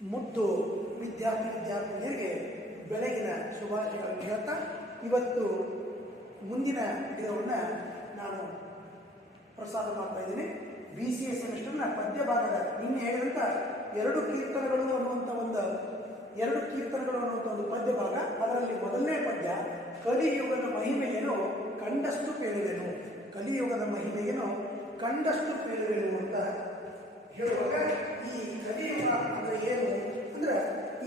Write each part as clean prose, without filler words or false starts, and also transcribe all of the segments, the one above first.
ಮುದ್ದು ವಿದ್ಯಾರ್ಥಿನಿಯರಿಗೆ ಬೆಳಗಿನ ಶುಭಾಶಯಗಳನ್ನು ಹೇಳ್ತಾ ಇವತ್ತು ಮುಂದಿನ ವಿಡಿಯೋವನ್ನು ನಾನು ಪ್ರಸಾರ ಮಾಡ್ತಾ ಇದ್ದೀನಿ. BCA ಸೆಮಿಸ್ಟರ್ನ ಪದ್ಯ ಭಾಗದ ನಿನ್ನೆ ಹೇಳಿದಂಥ ಎರಡು ಕೀರ್ತನೆಗಳು ಅನ್ನುವಂಥ ಒಂದು ಪದ್ಯ ಭಾಗ. ಅದರಲ್ಲಿ ಮೊದಲನೇ ಪದ್ಯ ಕಲಿಯುಗದ ಮಹಿಮೆಯನ್ನು ಕಂಡಷ್ಟು ಪೇಳುವೆನು, ಕಲಿಯುಗದ ಮಹಿಮೆಯನ್ನು ಕಂಡಷ್ಟು ಪೇಳುವೆನು ಅಂತ ಹೇಳುವಾಗ ಈ ಕಲಿಯುಗ ಅಂದರೆ ಏನು ಅಂದ್ರೆ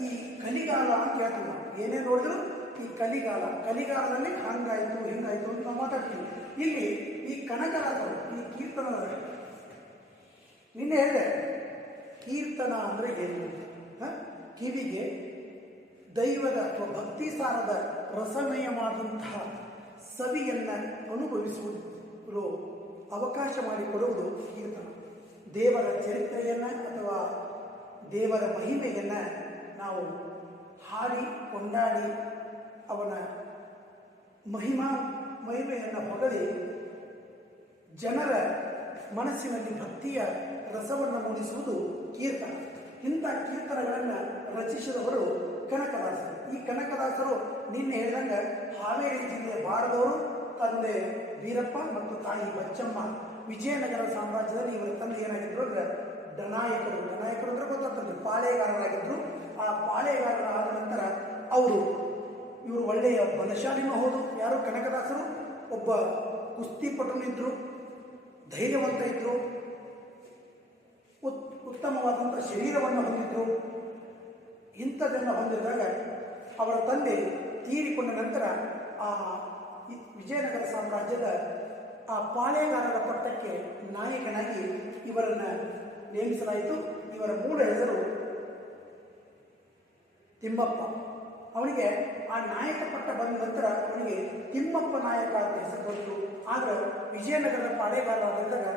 ಈ ಕಲಿಗಾಲ ಅಂತ ಹೇಳ್ತೀವಿ ನಾವು. ಏನೇ ನೋಡಿದ್ರು ಈ ಕಲಿಗಾಲದಲ್ಲಿ ಹಂಗಾಯ್ತು ಹಿಂಗಾಯ್ತು ಅಂತ ನಾವು ಮಾತಾಡ್ತೀವಿ. ಇಲ್ಲಿ ಈ ಕನಕದಾಸರು ಈ ಕೀರ್ತನ ನಿನ್ನೆ ಹೇಳಿದೆ ಕೀರ್ತನ ಅಂದರೆ ಏನು, ಕಿವಿಗೆ ದೈವದ ಅಥವಾ ಭಕ್ತಿ ಸಾರದ ರಸಮಯವಾದಂತಹ ಸವಿಯನ್ನು ಅನುಭವಿಸುವುದು ಅವಕಾಶ ಮಾಡಿಕೊಡುವುದು ಕೀರ್ತನ. ದೇವರ ಚರಿತ್ರೆಯನ್ನು ಅಥವಾ ದೇವರ ಮಹಿಮೆಯನ್ನು ನಾವು ಹಾಡಿ ಕೊಂಡಾಡಿ ಅವನ ಮಹಿಮೆಯನ್ನು ಹೊಗಳಿ ಜನರ ಮನಸ್ಸಿನಲ್ಲಿ ಭಕ್ತಿಯ ರಸವನ್ನು ಮೂಡಿಸುವುದು ಕೀರ್ತನ. ಇಂಥ ಕೀರ್ತನಗಳನ್ನು ರಚಿಸಿದವರು ಕನಕದಾಸರು. ಈ ಕನಕದಾಸರು ನಿನ್ನೆ ಹೇಳಿದಂಗೆ ಹಾವೇರಿ ಜಿಲ್ಲೆಯ ಬಾರದವರು, ತಂದೆ ವೀರಪ್ಪ ಮತ್ತು ತಾಯಿ ಬಚ್ಚಮ್ಮ. ವಿಜಯನಗರ ಸಾಮ್ರಾಜ್ಯದಲ್ಲಿ ಇವರ ತಂದೆ ಏನಾಗಿದ್ರು ಅಂದ್ರೆ ಡನಾಯಕರು ಅಂದ್ರೆ ಗೊತ್ತಾಗ್ತದೆ, ಪಾಳೆಗಾರರಾಗಿದ್ರು. ಆ ಪಾಳೆಗಾರರಾದ ನಂತರ ಇವರು ಒಳ್ಳೆಯ ಬಲಶಾಲಿನೂ ಹೌದು. ಯಾರು ಕನಕದಾಸರು ಒಬ್ಬ ಕುಸ್ತಿಪಟುನಿದ್ರು, ಧೈರ್ಯವಂತ ಇದ್ರು, ಉತ್ತಮವಾದಂಥ ಶರೀರವನ್ನು ಹೊಂದಿದ್ರು. ಇಂಥದ್ದನ್ನು ಹೊಂದಿದಾಗ ಅವರ ತಂದೆ ತೀರಿಕೊಂಡ ನಂತರ ಆ ವಿಜಯನಗರ ಸಾಮ್ರಾಜ್ಯದ ಆ ಪಾಳೆಗಾರರ ಪಟ್ಟಕ್ಕೆ ನಾಯಕನಾಗಿ ಇವರನ್ನು ನೇಮಿಸಲಾಯಿತು. ಇವರ ಮೂಲ ಹೆಸರು ತಿಮ್ಮಪ್ಪ. ಅವನಿಗೆ ಆ ನಾಯಕ ಪಟ್ಟ ಬಂದ ನಂತರ ಅವನಿಗೆ ತಿಮ್ಮಪ್ಪ ನಾಯಕ ಅಂತ ಹೆಸರು ಬಂತು. ಆದರೆ ವಿಜಯನಗರದ ಪಾಳೆಗಾರರಾದಾಗ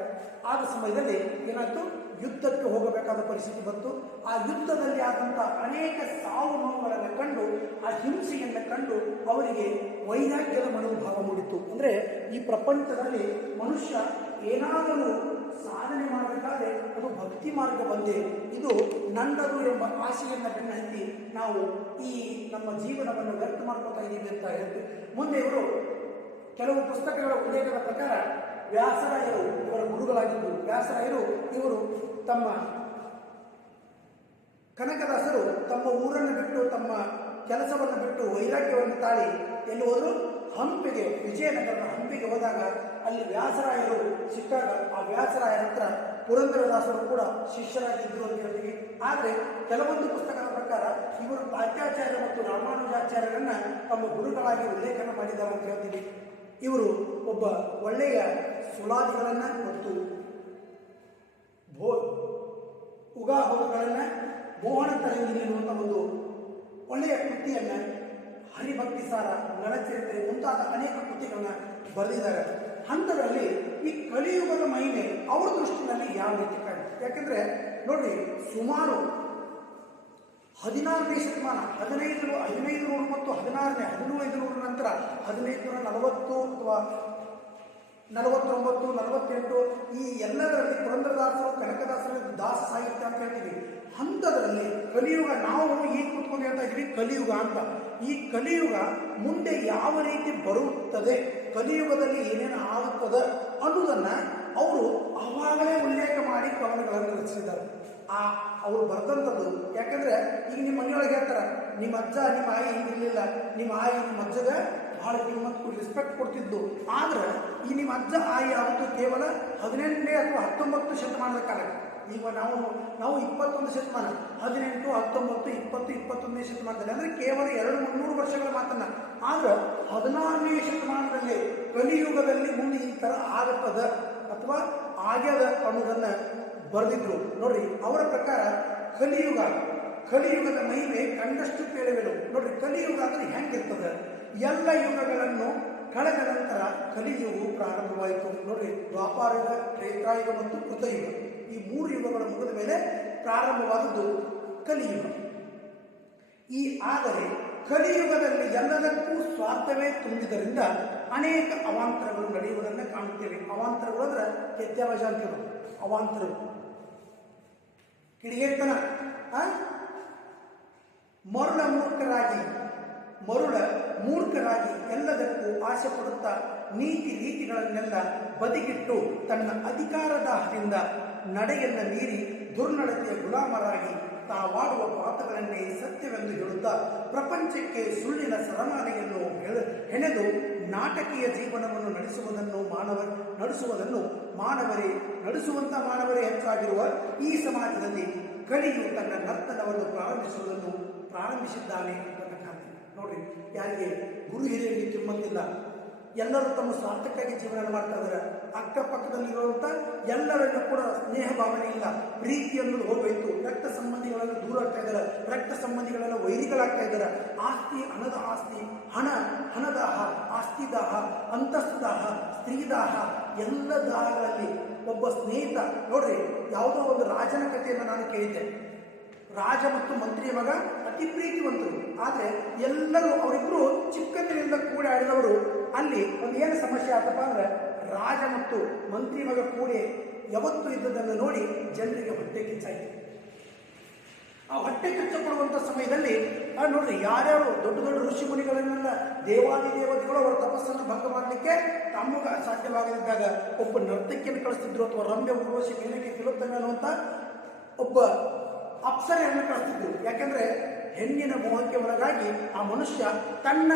ಆದ ಸಮಯದಲ್ಲಿ ಏನಾಯ್ತು, ಯುದ್ಧಕ್ಕೆ ಹೋಗಬೇಕಾದ ಪರಿಸ್ಥಿತಿ ಬಂತು. ಆ ಯುದ್ಧದಲ್ಲಿ ಆದಂಥ ಅನೇಕ ಸಾವು ನೋವುಗಳನ್ನು ಕಂಡು, ಆ ಹಿಂಸೆಯನ್ನು ಕಂಡು ಅವರಿಗೆ ವೈರಾಗ್ಯದ ಮನೋಭಾವ ಮೂಡಿತು. ಅಂದರೆ ಈ ಪ್ರಪಂಚದಲ್ಲಿ ಮನುಷ್ಯ ಏನಾದರೂ ಸಾಧನೆ ಮಾಡಬೇಕಾದ್ರೆ ಅದು ಭಕ್ತಿ ಮಾರ್ಗ ಬಂದೇ, ಇದು ನನ್ನದು ಎಂಬ ಆಶೆಯನ್ನು ಬೆನ್ನಹತ್ತಿ ನಾವು ಈ ನಮ್ಮ ಜೀವನವನ್ನು ವ್ಯರ್ಥ ಮಾಡ್ಕೊತಾ ಇದ್ದೀವಿ ಅಂತ ಹೇಳ್ತೀವಿ. ಮುಂದೆ ಇವರು ಕೆಲವು ಪುಸ್ತಕಗಳ ಉಲ್ಲೇಖದ ಪ್ರಕಾರ ವ್ಯಾಸರಾಯರು ಇವರ ಗುರುಗಳಾಗಿದ್ದರು. ವ್ಯಾಸರಾಯರು ಇವರು ಕನಕದಾಸರು ತಮ್ಮ ಊರನ್ನು ಬಿಟ್ಟು, ತಮ್ಮ ಕೆಲಸವನ್ನು ಬಿಟ್ಟು, ವೈರಾಗ್ಯವನ್ನು ತಾಳಿ ಎಲ್ಲಿ ಹೋದರು, ಹಂಪಿಗೆ, ವಿಜಯನಗರದ ಹಂಪಿಗೆ ಹೋದಾಗ ಅಲ್ಲಿ ವ್ಯಾಸರಾಯರು ಸಿಕ್ಕಾಗ ಆ ವ್ಯಾಸರಾಯರ ಹತ್ರ ಪುರಂದರದಾಸರು ಕೂಡ ಶಿಷ್ಯರಾಗಿದ್ದರು ಅಂತ ಹೇಳ್ತೀವಿ. ಆದರೆ ಕೆಲವೊಂದು ಪುಸ್ತಕದ ಪ್ರಕಾರ ಇವರು ತಾತ್ಯಾಚಾರ್ಯ ಮತ್ತು ರಾಮಾನುಜಾಚಾರ್ಯರನ್ನ ತಮ್ಮ ಗುರುಗಳಾಗಿ ಉಲ್ಲೇಖನ ಮಾಡಿದ್ದಾರೆ ಅಂತ ಹೇಳ್ತೀವಿ. ಇವರು ಒಬ್ಬ ಒಳ್ಳೆಯ ಸುಳಾದಿಗಳನ್ನು ಮತ್ತು ಉಗಾಭೋಗಗಳನ್ನು ಮೋಹನ ತರಂಗಿಣಿ ಎನ್ನುವಂಥ ಒಂದು ಒಳ್ಳೆಯ ಕೃತಿಯನ್ನು, ಹರಿಭಕ್ತಿ ಸಾರ, ನಳಚರಿತ್ರೆ ಮುಂತಾದ ಅನೇಕ ಕೃತಿಗಳನ್ನ ಬರೆದಿದ್ದಾರೆ. ಹಂತದಲ್ಲಿ ಈ ಕಲಿಯುಗದ ಮಹಿಮೆ ಅವರ ದೃಷ್ಟಿನಲ್ಲಿ ಯಾವ ರೀತಿ ಕಾಣುತ್ತೆ? ಯಾಕಂದ್ರೆ ನೋಡ್ರಿ, ಸುಮಾರು 16ನೇ ಶತಮಾನ, 1500 ಮತ್ತು 1500 ನಂತರ 1540 ಅಥವಾ 49, 48 ಈ ಎಲ್ಲದರಲ್ಲಿ ಪುರಂದರದಾಸರು, ಕನಕದಾಸರು ದಾಸ ಸಾಹಿತ್ಯ ಅಂತ ಹೇಳ್ತೀವಿ. ಹಂತದಲ್ಲಿ ಕಲಿಯುಗ, ನಾವು ಈಗ ಕೂತ್ಕೊಂಡು ಹೇಳ್ತಾ ಇದ್ದೀವಿ ಕಲಿಯುಗ ಅಂತ. ಈ ಕಲಿಯುಗ ಮುಂದೆ ಯಾವ ರೀತಿ ಬರುತ್ತದೆ, ಕಲಿಯುಗದಲ್ಲಿ ಏನೇನು ಆಗುತ್ತದೆ ಅನ್ನೋದನ್ನ ಅವರು ಅವಾಗಲೇ ಉಲ್ಲೇಖ ಮಾಡಿ ಕವನಗಳನ್ನು ರಚಿಸಿದ್ದಾರೆ. ಅವರು ಬರೆದಂಥದ್ದು. ಯಾಕಂದ್ರೆ ಈಗ ನಿಮ್ಮ ಮನೆಯೊಳಗೆ ಹೇಳ್ತಾರೆ, ನಿಮ್ಮ ಅಜ್ಜ ನಿಮ್ಮ ಆಯಿ ಹಿಂಗಿರ್ಲಿಲ್ಲ, ನಿಮ್ಮ ಆಯಿ ನಿಮ್ಮ ಅಜ್ಜಗ ಬಹಳ ಕಿಮ್ಮತ್ತು ರೆಸ್ಪೆಕ್ಟ್ ಕೊಡ್ತಿದ್ದು. ಆದ್ರೆ ಈ ನಿಮ್ಮ ಅಜ್ಜ ಆಯಿ ಯಾವತ್ತು ಕೇವಲ 18ನೇ ಅಥವಾ 19 ಶತಮಾನದ ಕಾಲ. ಈಗ ನಾವು 21 ಶತಮಾನ, 18, 19, 20, 21ನೇ ಶತಮಾನದಲ್ಲಿ, ಅಂದರೆ ಕೇವಲ 200-300 ವರ್ಷಗಳ ಮಾತನ್ನ. ಆದ್ರೆ 16ನೇ ಶತಮಾನದಲ್ಲಿ ಕಲಿಯುಗದಲ್ಲಿ ಮುಂದೆ ಈ ಥರ ಆಗುತ್ತದ ಅಥವಾ ಆಗ್ಯದ ಅನ್ನೋದನ್ನ ಬರೆದಿದ್ರು. ನೋಡ್ರಿ, ಅವರ ಪ್ರಕಾರ ಕಲಿಯುಗದ ಮಹಿಮೆ ಕಂಡಷ್ಟು ಪೇಳುವೆನು. ನೋಡ್ರಿ, ಕಲಿಯುಗ ಅಂದ್ರೆ ಹೆಂಗಿರ್ತದೆ? ಎಲ್ಲ ಯುಗಗಳನ್ನು ಕಳೆದ ನಂತರ ಕಲಿಯುಗವು ಪ್ರಾರಂಭವಾಯಿತು. ನೋಡ್ರಿ, ದ್ವಾಪಾರಯುಗ, ತ್ರೇತಾಯುಗ ಮತ್ತು ಕೃತಯುಗ, ಈ 3 ಯುಗಗಳ ಮುಗಿದ ಮೇಲೆ ಪ್ರಾರಂಭವಾದದ್ದು ಕಲಿಯುಗ. ಆದರೆ ಕಲಿಯುಗದಲ್ಲಿ ಎಲ್ಲದಕ್ಕೂ ಸ್ವಾರ್ಥವೇ ತುಂಬಿದರಿಂದ ಅನೇಕ ಅವಾಂತರಗಳು ನಡೆಯುವುದನ್ನು ಕಾಣುತ್ತೇವೆ. ಅವಾಂತರಗಳು ಅಂದ್ರೆ ವ್ಯತ್ಯಾಸ ಅಂತೀವಿ. ಅವಾಂತರಗಳು ಕಿಡಿಗೇತನ, ಮರುಳ ಮೂರ್ಖರಾಗಿ ಎಲ್ಲದಕ್ಕೂ ಆಸೆ ಪಡುತ್ತಾ ನೀತಿ ರೀತಿಗಳನ್ನೆಲ್ಲ ಬದಿಗಿಟ್ಟು ತನ್ನ ಅಧಿಕಾರದಾಹದಿಂದ ನಡೆಯನ್ನ ಮೀರಿ ದುರ್ನಡತೆಯ ಗುಲಾಮರಾಗಿ ತಾವಾಡುವ ಮಾತುಗಳನ್ನೇ ಸತ್ಯವೆಂದು ಹೇಳುತ್ತಾ ಪ್ರಪಂಚಕ್ಕೆ ಸುಳ್ಳಿನ ಸರಮಾಲೆಯನ್ನು ಹೆಣೆದು ನಾಟಕೀಯ ಜೀವನವನ್ನು ನಡೆಸುವಂತ ಮಾನವರೇ ಹೆಚ್ಚಾಗಿರುವ ಈ ಸಮಾಜದಲ್ಲಿ ಕಲಿಯು ತನ್ನ ನರ್ತನವನ್ನು ಪ್ರಾರಂಭಿಸಿದ್ದಾನೆ ಅಂತ ಕಾಣ್ತೀವಿ. ನೋಡ್ರಿ, ಯಾರಿಗೆ ಗುರು ಹಿರಿಯರಿಗೆ ಕಿಮ್ಮತ್ತಿಲ್ಲ, ಎಲ್ಲರೂ ತಮ್ಮ ಸ್ವಾರ್ಥಕ್ಕಾಗಿ ಜೀವನ ಮಾಡ್ತಾ ಇದ್ದಾರೆ. ಅಕ್ಕಪಕ್ಕದಲ್ಲಿರುವಂಥ ಎಲ್ಲರಲ್ಲೂ ಕೂಡ ಸ್ನೇಹ ಭಾವನೆ ಇಲ್ಲ, ಪ್ರೀತಿ ಅನ್ನೋದು ಹೋಗೋಯ್ತು. ರಕ್ತ ಸಂಬಂಧಿಗಳೆಲ್ಲ ದೂರ ಆಗ್ತಾ ಇದ್ದಾರೆ, ರಕ್ತ ಸಂಬಂಧಿಗಳೆಲ್ಲ ವೈರಿಗಳಾಗ್ತಾ ಇದ್ದಾರೆ. ಆಸ್ತಿ, ಹಣದ ಆಸ್ತಿ, ಹಣದಾಹ, ಆಸ್ತಿ ದಾಹ, ಅಂತಸ್ತು ದಾಹ, ಸ್ತ್ರೀ ದಾಹ, ಎಲ್ಲ ದಾಹಗಳಲ್ಲಿ ಒಬ್ಬ ಸ್ನೇಹಿತ. ನೋಡ್ರಿ, ಯಾವುದೋ ಒಂದು ರಾಜನ ಕಥೆಯನ್ನು ನಾನು ಕೇಳಿದ್ದೆ. ರಾಜ ಮತ್ತು ಮಂತ್ರಿಯ ಮಗ ಅತಿ ಪ್ರೀತಿವಂತರು, ಆದರೆ ಎಲ್ಲರೂ ಅವರಿಬ್ಬರು ಚಿಕ್ಕಂದಿನಿಂದ ಕೂಡಿ ಆಡಿದವರು. ಅಲ್ಲಿ ಒಂದು ಏನು ಸಮಸ್ಯೆ ಆತಪ್ಪ ಅಂದ್ರೆ, ರಾಜ ಮತ್ತು ಮಂತ್ರಿ ಮಗ ಕೂಡಿ ಯಾವತ್ತು ಇದ್ದದನ್ನು ನೋಡಿ ಜನರಿಗೆ ಹೊಟ್ಟೆ ಕಿಚ್ಚಾಯಿತು. ಆ ಹೊಟ್ಟೆ ಕಿಚ್ಚಪಡುವಂಥ ಸಮಯದಲ್ಲಿ ನೋಡ್ರಿ, ಯಾರ್ಯಾರು ದೊಡ್ಡ ದೊಡ್ಡ ಋಷಿ ಮುನಿಗಳನ್ನೆಲ್ಲ ದೇವಾದಿದೇವತೆಗಳು ಅವರ ತಪಸ್ಸನ್ನು ಭಂಗ ಮಾಡಲಿಕ್ಕೆ ತಮಗೆ ಸಾಧ್ಯವಾಗದಿದ್ದಾಗ ಒಬ್ಬ ನರ್ತಕಿಯನ್ನು ಕಳಿಸ್ತಿದ್ರು, ಅಥವಾ ರಂಭೆ, ಉರ್ವಶಿ, ಮೇನಕೆ, ತಿಲೋತ್ತಮ ಅನ್ನುವಂಥ ಒಬ್ಬ ಅಪ್ಸರೆಯನ್ನು ಕಳಿಸ್ತಿದ್ರು. ಯಾಕೆಂದ್ರೆ ಹೆಣ್ಣಿನ ಮೋಹಕ್ಕೆ ಒಳಗಾಗಿ ಆ ಮನುಷ್ಯ ತನ್ನ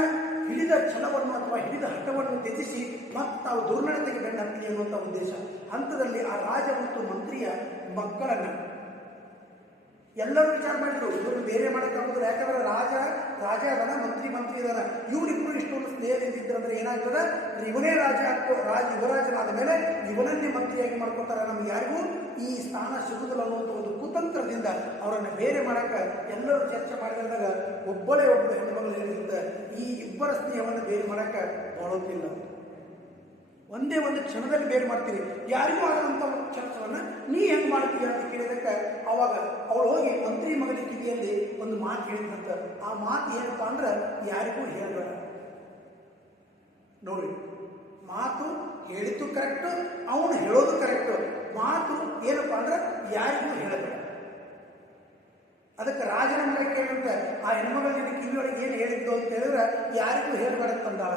ಹಿಡಿದ ಛಲವನ್ನು ಅಥವಾ ಹಿಡಿದ ಹಠವನ್ನು ತ್ಯಜಿಸಿ ಮತ್ತು ತಾವು ದುರ್ನಡತೆಗೆ ಬೆನ್ನತ್ತಿ ಅನ್ನುವಂಥ ಉದ್ದೇಶ. ಹಂತದಲ್ಲಿ ಆ ರಾಜ ಮತ್ತು ಮಂತ್ರಿಯ ಮಕ್ಕಳನ್ನ ಎಲ್ಲರೂ ವಿಚಾರ ಮಾಡಿದ್ರು, ಇವರು ಬೇರೆ ಮಾಡೋಕ್ಕಾಗೋದಿಲ್ಲ. ಯಾಕಂದ್ರೆ ರಾಜ ಅದನ, ಮಂತ್ರಿ ಇದನ, ಇವರಿಬ್ಬರು ಇಷ್ಟೊಂದು ಸ್ನೇಹದಿಂದ ಇದ್ರಂದ್ರೆ ಏನಾಗ್ತದೆ, ಇವನೇ ಯುವರಾಜನಾದ ಮೇಲೆ ಇವನನ್ನೇ ಮಂತ್ರಿಯಾಗಿ ಮಾಡ್ಕೊತಾರೆ, ನಮ್ಗೆ ಯಾರಿಗೂ ಈ ಸ್ಥಾನ ಸಿಗುದಿಲ್ಲ ಅನ್ನುವಂಥ ಒಂದು ಕುತಂತ್ರದಿಂದ ಅವರನ್ನು ಬೇರೆ ಮಾಡಕ್ಕೆ ಎಲ್ಲರೂ ಚರ್ಚೆ ಮಾಡಿದಾಗ ಒಬ್ಬಳು ಹೆಣ್ಣುಮಗಳು ಏನಿರುತ್ತೆ, ಈ ಇಬ್ಬರ ಸ್ನೇಹವನ್ನು ಬೇರೆ ಮಾಡಕ್ಕೆ ಬರೋದಿಲ್ಲ. ಒಂದೇ ಒಂದು ಕ್ಷಣದಲ್ಲಿ ಬೇರೆ ಮಾಡ್ತೀರಿ. ಯಾರಿಗೂ ಆಗದಂಥ ಒಂದು ಕೆಲಸವನ್ನು ನೀ ಹೆಂಗೆ ಮಾಡ್ತೀಯ ಅಂತ ಕೇಳಿದಕ್ಕೆ ಅವಾಗ ಅವಳು ಹೋಗಿ ಮಂತ್ರಿ ಮಗನ ಕಿವಿಯಲ್ಲಿ ಒಂದು ಮಾತು ಹೇಳಿದಂತ. ಆ ಮಾತು ಏನಪ್ಪಾ ಅಂದ್ರೆ, ಯಾರಿಗೂ ಹೇಳಬೇಡ. ನೋಡಿ, ಮಾತು ಹೇಳಿದ್ದು ಕರೆಕ್ಟು, ಅವನು ಹೇಳೋದು ಕರೆಕ್ಟು. ಮಾತು ಏನಪ್ಪಾ ಅಂದ್ರೆ ಯಾರಿಗೂ ಹೇಳಬೇಡ. ಅದಕ್ಕೆ ರಾಜನ ಮಗ ಕೇಳಿದ್ರೆ ಆ ಹೆಣ್ಮಗಳ ಕಿವಿಯೊಳಗೆ ಏನು ಹೇಳಿದ್ದು ಅಂತ ಹೇಳಿದ್ರೆ ಯಾರಿಗೂ ಹೇಳಬೇಡ ತಂದಾಳ.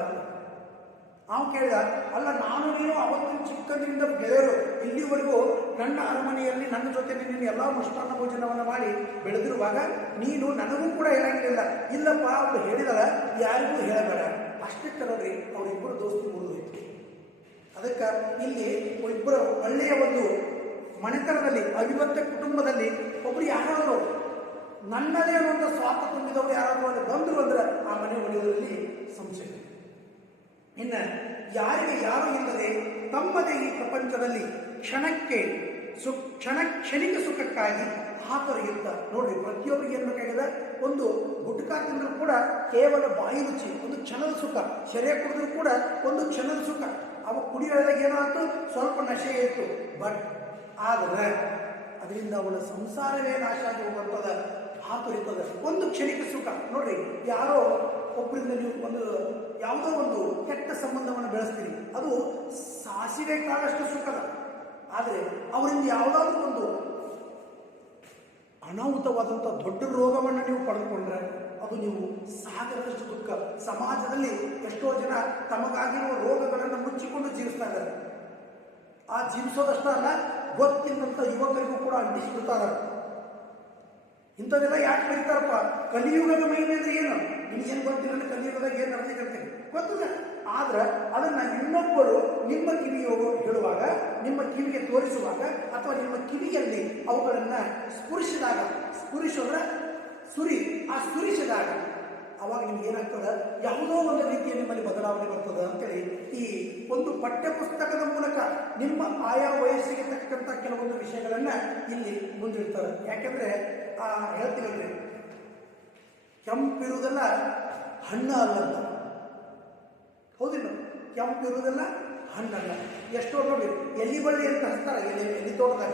ನಾವು ಕೇಳಿದ, ಅಲ್ಲ ನಾನು ನೀನು ಅವತ್ತಿನ ಚಿಕ್ಕಂದಿನಿಂದ ಗೆಳೆಯರು, ಇಲ್ಲಿವರೆಗೂ ನನ್ನ ಅರಮನೆಯಲ್ಲಿ ನನ್ನ ಜೊತೆ ನೀನು ಎಲ್ಲ ಮೃಷ್ಟಾನ್ನ ಭೋಜನವನ್ನು ಮಾಡಿ ಬೆಳೆದಿರುವಾಗ ನೀನು ನನಗೂ ಕೂಡ ಹೇಳಂಗಿಲ್ಲ. ಇಲ್ಲಪ್ಪ, ಅವಳು ಹೇಳಿದಳ, ಯಾರಿಗೂ ಹೇಳಬೇಡ. ಅಷ್ಟಕ್ಕೆ ನೋಡ್ರಿ, ಅವರಿಬ್ಬರು ದೋಸ್ತಿ ಮುರಿದೋಯ್ತು. ಅದಕ್ಕೆ ಇಲ್ಲಿ ಇಬ್ಬರು ಒಳ್ಳೆಯ ಒಂದು ಮನೆತನದಲ್ಲಿ, ಅವಿಭಕ್ತ ಕುಟುಂಬದಲ್ಲಿ ಒಬ್ರು ಯಾರಾದರೂ ನನ್ನದೇ ಅನ್ನುವಂಥ ಸ್ವಾರ್ಥ ತುಂಬಿದವರು ಯಾರಾದರೂ ಅಲ್ಲಿ ಬಂದರು ಅಂದ್ರೆ ಆ ಮನೆ ಒಡೆಯುವುದರಲ್ಲಿ ಸಂಶಯ. ಇನ್ನು ಯಾರಿಗೆ ಯಾರು ಇಲ್ಲದೆ ತಮ್ಮದೇ ಈ ಪ್ರಪಂಚದಲ್ಲಿ ಕ್ಷಣಿಕ ಸುಖಕ್ಕಾಗಿ ಹಾತೊರೆಯುತ್ತ. ನೋಡ್ರಿ, ಪ್ರತಿಯೊಬ್ಬರಿಗೆ ಏನು ಬೇಕಾಗಿದೆ, ಒಂದು ಗುಟ್ಕ ತಿಂದರೂ ಕೂಡ ಕೇವಲ ಬಾಯಿ ರುಚಿ, ಒಂದು ಕ್ಷಣದ ಸುಖ. ಶರೀರ ಕುಡಿದ್ರೂ ಕೂಡ ಒಂದು ಕ್ಷಣದ ಸುಖ. ಅವ ಕುಡಿಯೋದಾಗ ಏನಾಯ್ತು, ಸ್ವಲ್ಪ ನಶೆ ಇತ್ತು, ಬಟ್ ಆದರೆ ಅದರಿಂದ ಅವನ ಸಂಸಾರವೇ ನಾಶ ಆಗಿ ಹೋಗುವಂಥದ ಹಾತೊರಿತದೆ. ಒಂದು ಕ್ಷಣಿಕ ಸುಖ. ನೋಡ್ರಿ, ಯಾರೋ ಒಬ್ಬರಿಂದ ನೀವು ಯಾವುದೋ ಒಂದು ಕೆಟ್ಟ ಸಂಬಂಧವನ್ನು ಬೆಳೆಸ್ತೀರಿ, ಅದು ಸಾಸಿವೆ ಕಾಲಷ್ಟು ಸುಖದ. ಆದರೆ ಅವರಿಂದ ಯಾವುದಾದ್ರೂ ಒಂದು ಅನಾಹುತವಾದಂಥ ದೊಡ್ಡ ರೋಗವನ್ನು ನೀವು ಪಡೆದುಕೊಂಡ್ರೆ ಅದು ನೀವು ಸಾಗರದಷ್ಟು ದುಃಖ. ಸಮಾಜದಲ್ಲಿ ಎಷ್ಟೋ ಜನ ತಮಗಾಗಿರುವ ರೋಗಗಳನ್ನು ಮುಚ್ಚಿಕೊಂಡು ಜೀವಿಸ್ತಾ ಇದ್ದಾರೆ. ಆ ಜೀವಿಸೋದಷ್ಟ ಅಲ್ಲ, ಗೊತ್ತಿಲ್ಲಂಥ ಯುವಕರಿಗೂ ಕೂಡ ಅಂಟಿಸಿಬಿಡ್ತಾರೆ. ಇಂಥದ್ದೆಲ್ಲ ಯಾಕೆ ಬರೀತಾರಪ್ಪ? ಕಲಿಯುಗದ ಮಹಿಮೆ ಅಂದ್ರೆ ಏನು? ನಿನಗೇನು ಗೊತ್ತಿಲ್ಲ, ಕಲಿಯುಗದಾಗ ಏನು ನಡೆದಿರುತ್ತೆ ಗೊತ್ತಿಲ್ಲ. ಆದ್ರೆ ಅದನ್ನ ಇನ್ನೊಬ್ಬರು ನಿಮ್ಮ ಕಿವಿಗೆ ಹೇಳುವಾಗ, ನಿಮ್ಮ ಕಿವಿಗೆ ತೋರಿಸುವಾಗ, ಅಥವಾ ನಿಮ್ಮ ಕಿವಿಯಲ್ಲಿ ಅವುಗಳನ್ನ ಸ್ಫುರಿಸಿದಾಗ ಸುರಿಸಿದಾಗ ಅವಾಗ ನಿಮ್ಗೆ ಏನಾಗ್ತದೆ, ಯಾವುದೋ ಒಂದು ರೀತಿಯ ನಿಮ್ಮಲ್ಲಿ ಬದಲಾವಣೆ ಬರ್ತದೆ ಅಂತೇಳಿ ಈ ಒಂದು ಪಠ್ಯ ಪುಸ್ತಕದ ಮೂಲಕ ನಿಮ್ಮ ಆಯಾ ವಯಸ್ಸಿಗೆ ತಕ್ಕಂಥ ಕೆಲವೊಂದು ವಿಷಯಗಳನ್ನ ಇಲ್ಲಿ ಮುಂದಿಡ್ತಾರೆ. ಯಾಕೆಂದ್ರೆ ಹೇಳ್ತೀವಲ್ರಿ, ಕೆಂಪಿರುವುದೆಲ್ಲ ಹಣ್ಣ ಅಲ್ಲಂತ. ಹೌದಿಲ್ಲ? ಕೆಂಪಿರುವುದೆಲ್ಲ ಹಣ್ಣಲ್ಲ. ಎಷ್ಟೋ ನೋಡಿ, ಎಲ್ಲಿ ಬಳ್ಳಿ ಅಂತ ಹಚ್ತಾರೆ, ಎಲ್ಲಿ ತೋಟದಾಗ.